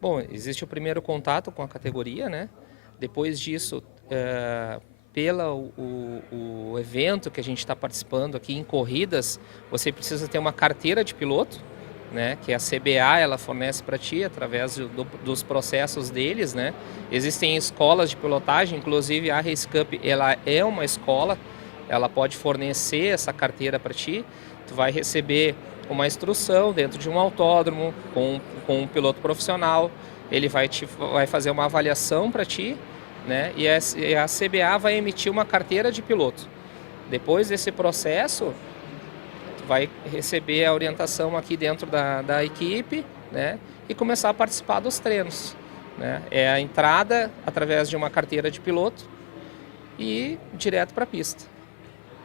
Bom, existe o primeiro contato com a categoria, né? Depois disso, o evento que a gente está participando aqui em corridas, você precisa ter uma carteira de piloto, né, que a CBA ela fornece para ti através dos processos deles, né? Existem escolas de pilotagem, inclusive a Race Cup ela é uma escola, ela pode fornecer essa carteira para ti. Tu vai receber uma instrução dentro de um autódromo com um piloto profissional, ele vai fazer uma avaliação para ti, né? E a CBA vai emitir uma carteira de piloto. Depois desse processo, tu vai receber a orientação aqui dentro da equipe, né? E começar a participar dos treinos, né? É a entrada através de uma carteira de piloto e direto para a pista.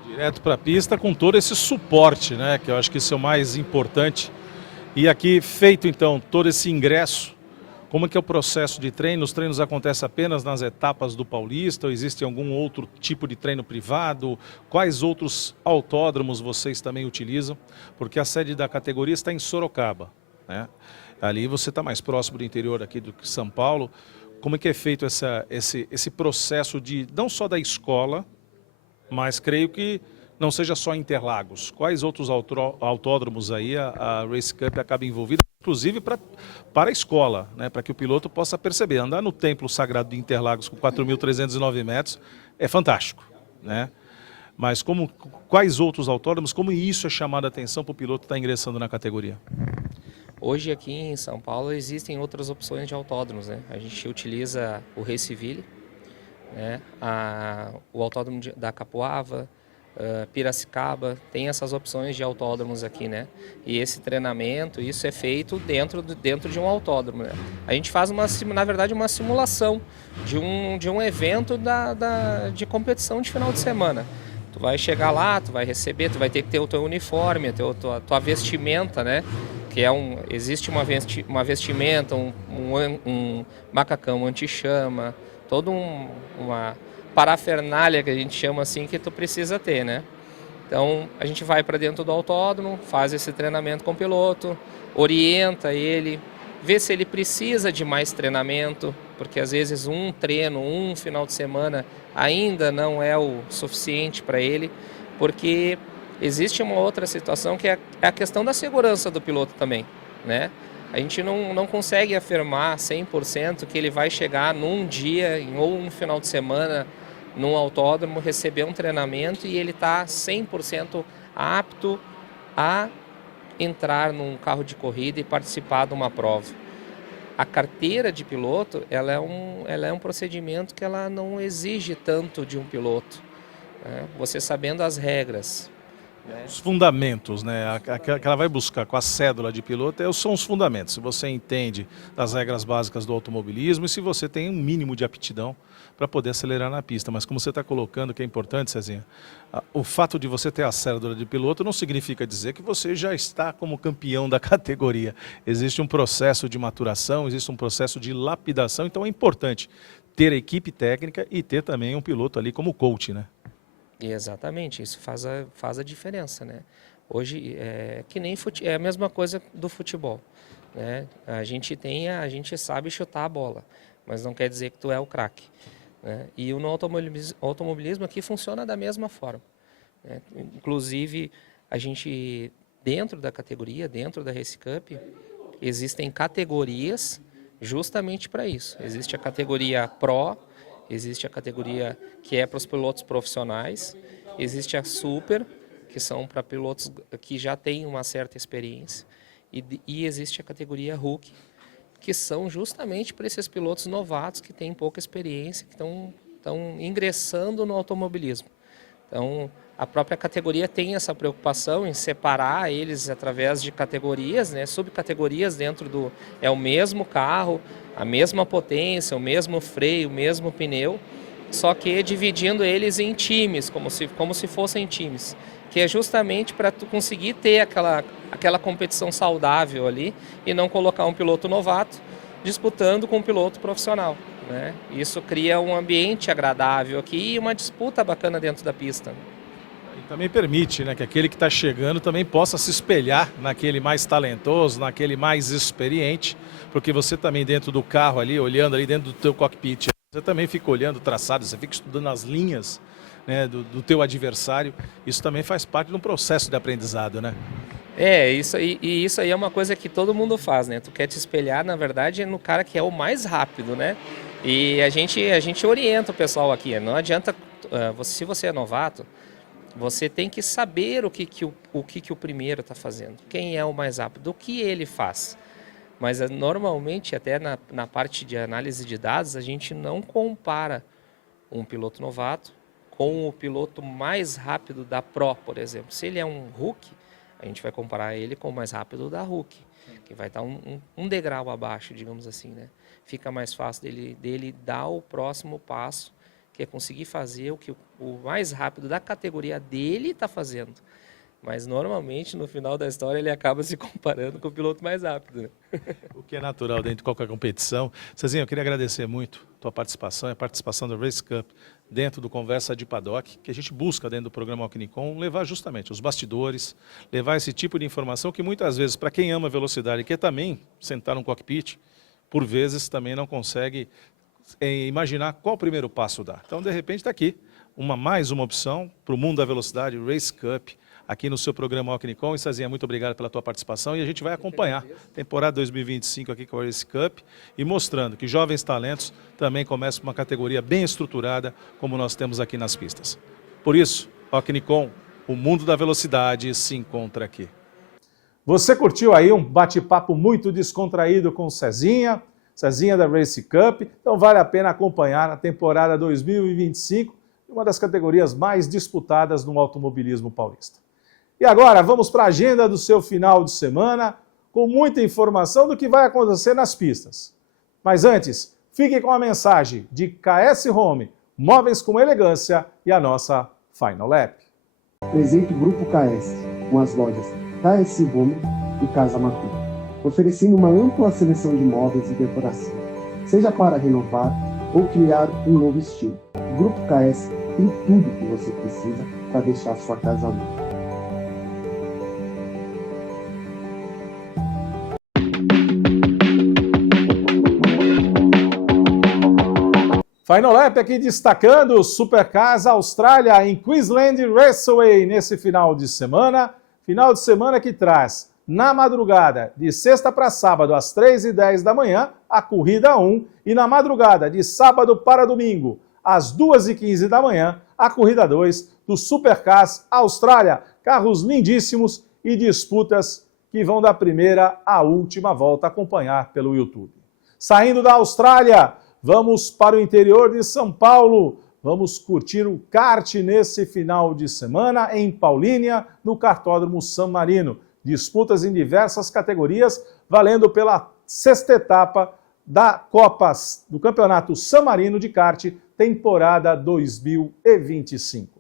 Direto para a pista com todo esse suporte, né? Que eu acho que isso é o mais importante. E aqui, feito então todo esse ingresso, como é que é o processo de treino? Os treinos acontecem apenas nas etapas do Paulista ou existe algum outro tipo de treino privado? Quais outros autódromos vocês também utilizam? Porque a sede da categoria está em Sorocaba, né? Ali você está mais próximo do interior aqui do que São Paulo. Como é que é feito esse processo de não só da escola, mas creio que não seja só Interlagos. Quais outros autódromos aí a Race Cup acaba envolvida, inclusive para a escola, né? Para que o piloto possa perceber. Andar no Templo Sagrado de Interlagos com 4.309 metros é fantástico, né? Mas quais outros autódromos, como isso é chamado a atenção para o piloto estar ingressando na categoria? Hoje aqui em São Paulo existem outras opções de autódromos, né? A gente utiliza o Raceville, né? O autódromo da Capoava, Piracicaba, tem essas opções de autódromos aqui, né? E esse treinamento, isso é feito dentro de um autódromo, né? A gente faz, na verdade, uma simulação de um evento de competição de final de semana. Tu vai chegar lá, tu vai receber, tu vai ter que ter o teu uniforme, a tua vestimenta, né? Que existe uma vestimenta, um macacão anti-chama, toda uma parafernália que a gente chama assim, que tu precisa ter, né? Então, a gente vai para dentro do autódromo, faz esse treinamento com o piloto, orienta ele, vê se ele precisa de mais treinamento, porque às vezes um treino, um final de semana ainda não é o suficiente para ele, porque existe uma outra situação que é a questão da segurança do piloto também, né? A gente não consegue afirmar 100% que ele vai chegar num dia ou um final de semana num autódromo, receber um treinamento e ele está 100% apto a entrar num carro de corrida e participar de uma prova. A carteira de piloto, ela é um procedimento que ela não exige tanto de um piloto, né? Você sabendo as regras. Os fundamentos, né? Que ela vai buscar com a cédula de piloto são os fundamentos. Se você entende das regras básicas do automobilismo e se você tem um mínimo de aptidão para poder acelerar na pista. Mas como você está colocando, que é importante, Cezinha, o fato de você ter a cédula de piloto não significa dizer que você já está como campeão da categoria. Existe um processo de maturação, existe um processo de lapidação, então é importante ter a equipe técnica e ter também um piloto ali como coach, né? Exatamente, isso faz a diferença, né? Hoje é a mesma coisa do futebol, né? A gente sabe chutar a bola, mas não quer dizer que tu é o craque, né? E no automobilismo aqui funciona da mesma forma, né? Inclusive, a gente, dentro da categoria, dentro da Race Cup, existem categorias justamente para isso. Existe a categoria Pro, existe a categoria que é para os pilotos profissionais, existe a Super, que são para pilotos que já têm uma certa experiência, e existe a categoria Rookie, que são justamente para esses pilotos novatos que têm pouca experiência, que estão ingressando no automobilismo. Então, a própria categoria tem essa preocupação em separar eles através de categorias, né, subcategorias dentro é o mesmo carro, a mesma potência, o mesmo freio, o mesmo pneu, só que dividindo eles em times, como se fossem times, que é justamente para tu conseguir ter aquela competição saudável ali e não colocar um piloto novato disputando com um piloto profissional, né? Isso cria um ambiente agradável aqui e uma disputa bacana dentro da pista. E também permite, né, que aquele que está chegando também possa se espelhar naquele mais talentoso, naquele mais experiente, porque você também dentro do carro ali, olhando ali dentro do teu cockpit, você também fica olhando o traçado, você fica estudando as linhas, né, do teu adversário. Isso também faz parte de um processo de aprendizado, né? Isso aí é uma coisa que todo mundo faz, né? Tu quer te espelhar, na verdade, no cara que é o mais rápido, né? E a gente orienta o pessoal aqui. Não adianta, se você é novato, você tem que saber o que o primeiro está fazendo. Quem é o mais rápido, o que ele faz. Mas normalmente, até na parte de análise de dados, a gente não compara um piloto novato com o piloto mais rápido da Pro, por exemplo. Se ele é um Rookie, a gente vai comparar ele com o mais rápido da Rookie, que vai estar um degrau abaixo, digamos assim, né? Fica mais fácil dele dar o próximo passo, que é conseguir fazer o que o mais rápido da categoria dele está fazendo. Mas normalmente, no final da história, ele acaba se comparando com o piloto mais rápido, né? O que é natural dentro de qualquer competição. Cezinha, eu queria agradecer muito a tua participação e a participação da Race Cup dentro do Conversa de Paddock, que a gente busca dentro do programa Alquinicom levar justamente os bastidores, levar esse tipo de informação que muitas vezes, para quem ama velocidade e quer também sentar num cockpit, por vezes também não consegue imaginar qual o primeiro passo dar. Então, de repente, está aqui mais uma opção para o mundo da velocidade, Race Cup, aqui no seu programa Alquinicom. E Cezinha, muito obrigado pela tua participação e a gente vai acompanhar a temporada 2025 aqui com a Race Cup e mostrando que jovens talentos também começam com uma categoria bem estruturada como nós temos aqui nas pistas. Por isso, Alquinicom, o mundo da velocidade se encontra aqui. Você curtiu aí um bate-papo muito descontraído com Cezinha da Race Cup, então vale a pena acompanhar na temporada 2025 uma das categorias mais disputadas no automobilismo paulista. E agora, vamos para a agenda do seu final de semana, com muita informação do que vai acontecer nas pistas. Mas antes, fique com a mensagem de KS Home, móveis com elegância e a nossa Final Lap. Presente Grupo KS, com as lojas KS Home e Casa Matu, oferecendo uma ampla seleção de móveis e decoração, seja para renovar ou criar um novo estilo. O Grupo KS tem tudo que você precisa para deixar sua casa limpa. Final Lap aqui destacando Supercars Austrália em Queensland Raceway nesse final de semana. Final de semana que traz, na madrugada de sexta para sábado, às 3h10 da manhã, a corrida 1. E na madrugada de sábado para domingo, às 2h15 da manhã, a corrida 2 do Supercars Austrália. Carros lindíssimos e disputas que vão da primeira à última volta acompanhar pelo YouTube. Saindo da Austrália, vamos para o interior de São Paulo. Vamos curtir o kart nesse final de semana em Paulínia, no Kartódromo San Marino. Disputas em diversas categorias, valendo pela sexta etapa da Copa do Campeonato San Marino de Kart, temporada 2025.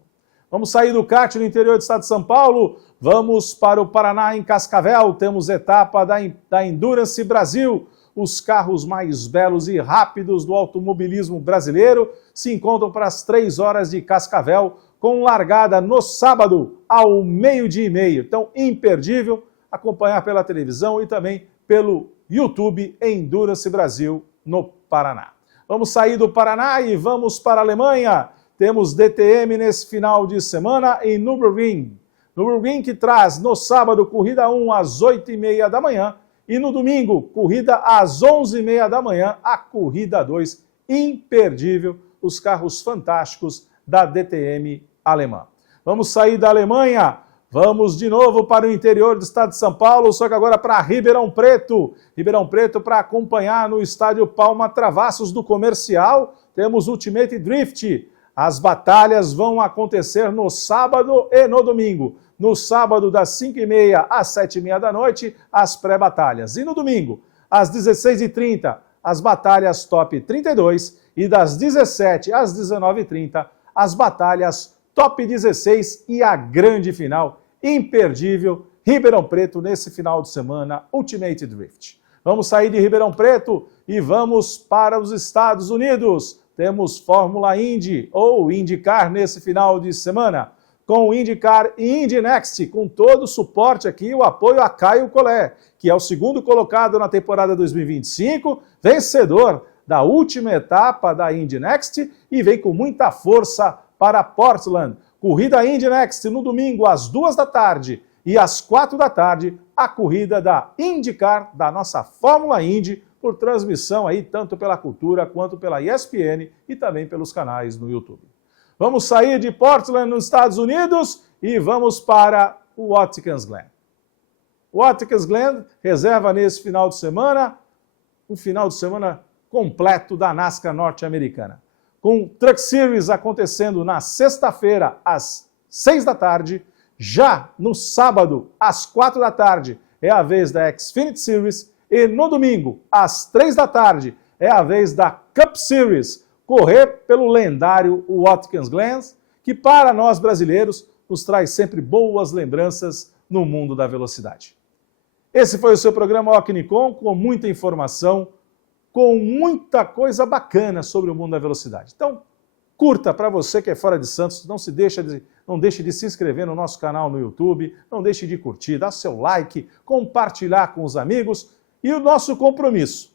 Vamos sair do kart no interior do estado de São Paulo, vamos para o Paraná, em Cascavel. Temos etapa da Endurance Brasil. Os carros mais belos e rápidos do automobilismo brasileiro se encontram para as 3 horas de Cascavel, com largada no sábado ao 12h30. Então, imperdível acompanhar pela televisão e também pelo YouTube Endurance Brasil no Paraná. Vamos sair do Paraná e vamos para a Alemanha. Temos DTM nesse final de semana em Nürburgring. Nürburgring que traz no sábado corrida 1 às 8h30 da manhã. E no domingo, corrida às 11h30 da manhã, a corrida 2, imperdível, os carros fantásticos da DTM alemã. Vamos sair da Alemanha, vamos de novo para o interior do estado de São Paulo, só que agora para Ribeirão Preto. Ribeirão Preto para acompanhar no estádio Palma Travassos do Comercial, temos Ultimate Drift. As batalhas vão acontecer no sábado e no domingo. No sábado, das 5h30 às 7h30 da noite, as pré-batalhas. E no domingo, às 16h30, as batalhas Top 32. E das 17h às 19h30, as batalhas Top 16 e a grande final, imperdível, Ribeirão Preto nesse final de semana, Ultimate Drift. Vamos sair de Ribeirão Preto e vamos para os Estados Unidos. Temos Fórmula Indy ou IndyCar nesse final de semana, com o IndyCar e Indy Next, com todo o suporte aqui, o apoio a Caio Collet, que é o segundo colocado na temporada 2025, vencedor da última etapa da Indy Next e vem com muita força para Portland. Corrida Indy Next no domingo às 2 da tarde e às 4 da tarde, a corrida da IndyCar, da nossa Fórmula Indy, por transmissão aí tanto pela Cultura quanto pela ESPN e também pelos canais no YouTube. Vamos sair de Portland, nos Estados Unidos, e vamos para o Watkins Glen. O Watkins Glen reserva nesse final de semana, um final de semana completo da NASCAR norte-americana. Com o Truck Series acontecendo na sexta-feira, às 6 da tarde, já no sábado, às 4 da tarde, é a vez da Xfinity Series, e no domingo, às 3 da tarde, é a vez da Cup Series, correr pelo lendário Watkins Glen, que para nós brasileiros nos traz sempre boas lembranças no mundo da velocidade. Esse foi o seu programa Ocnicom, com muita informação, com muita coisa bacana sobre o mundo da velocidade. Então, curta para você que é fora de Santos, não deixe de se inscrever no nosso canal no YouTube, não deixe de curtir, dar seu like, compartilhar com os amigos e o nosso compromisso.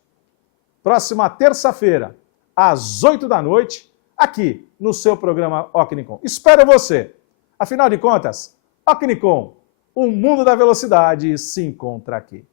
Próxima terça-feira, às 8 da noite, aqui no seu programa Ocnicom. Espero você! Afinal de contas, Ocnicom, o mundo da velocidade se encontra aqui.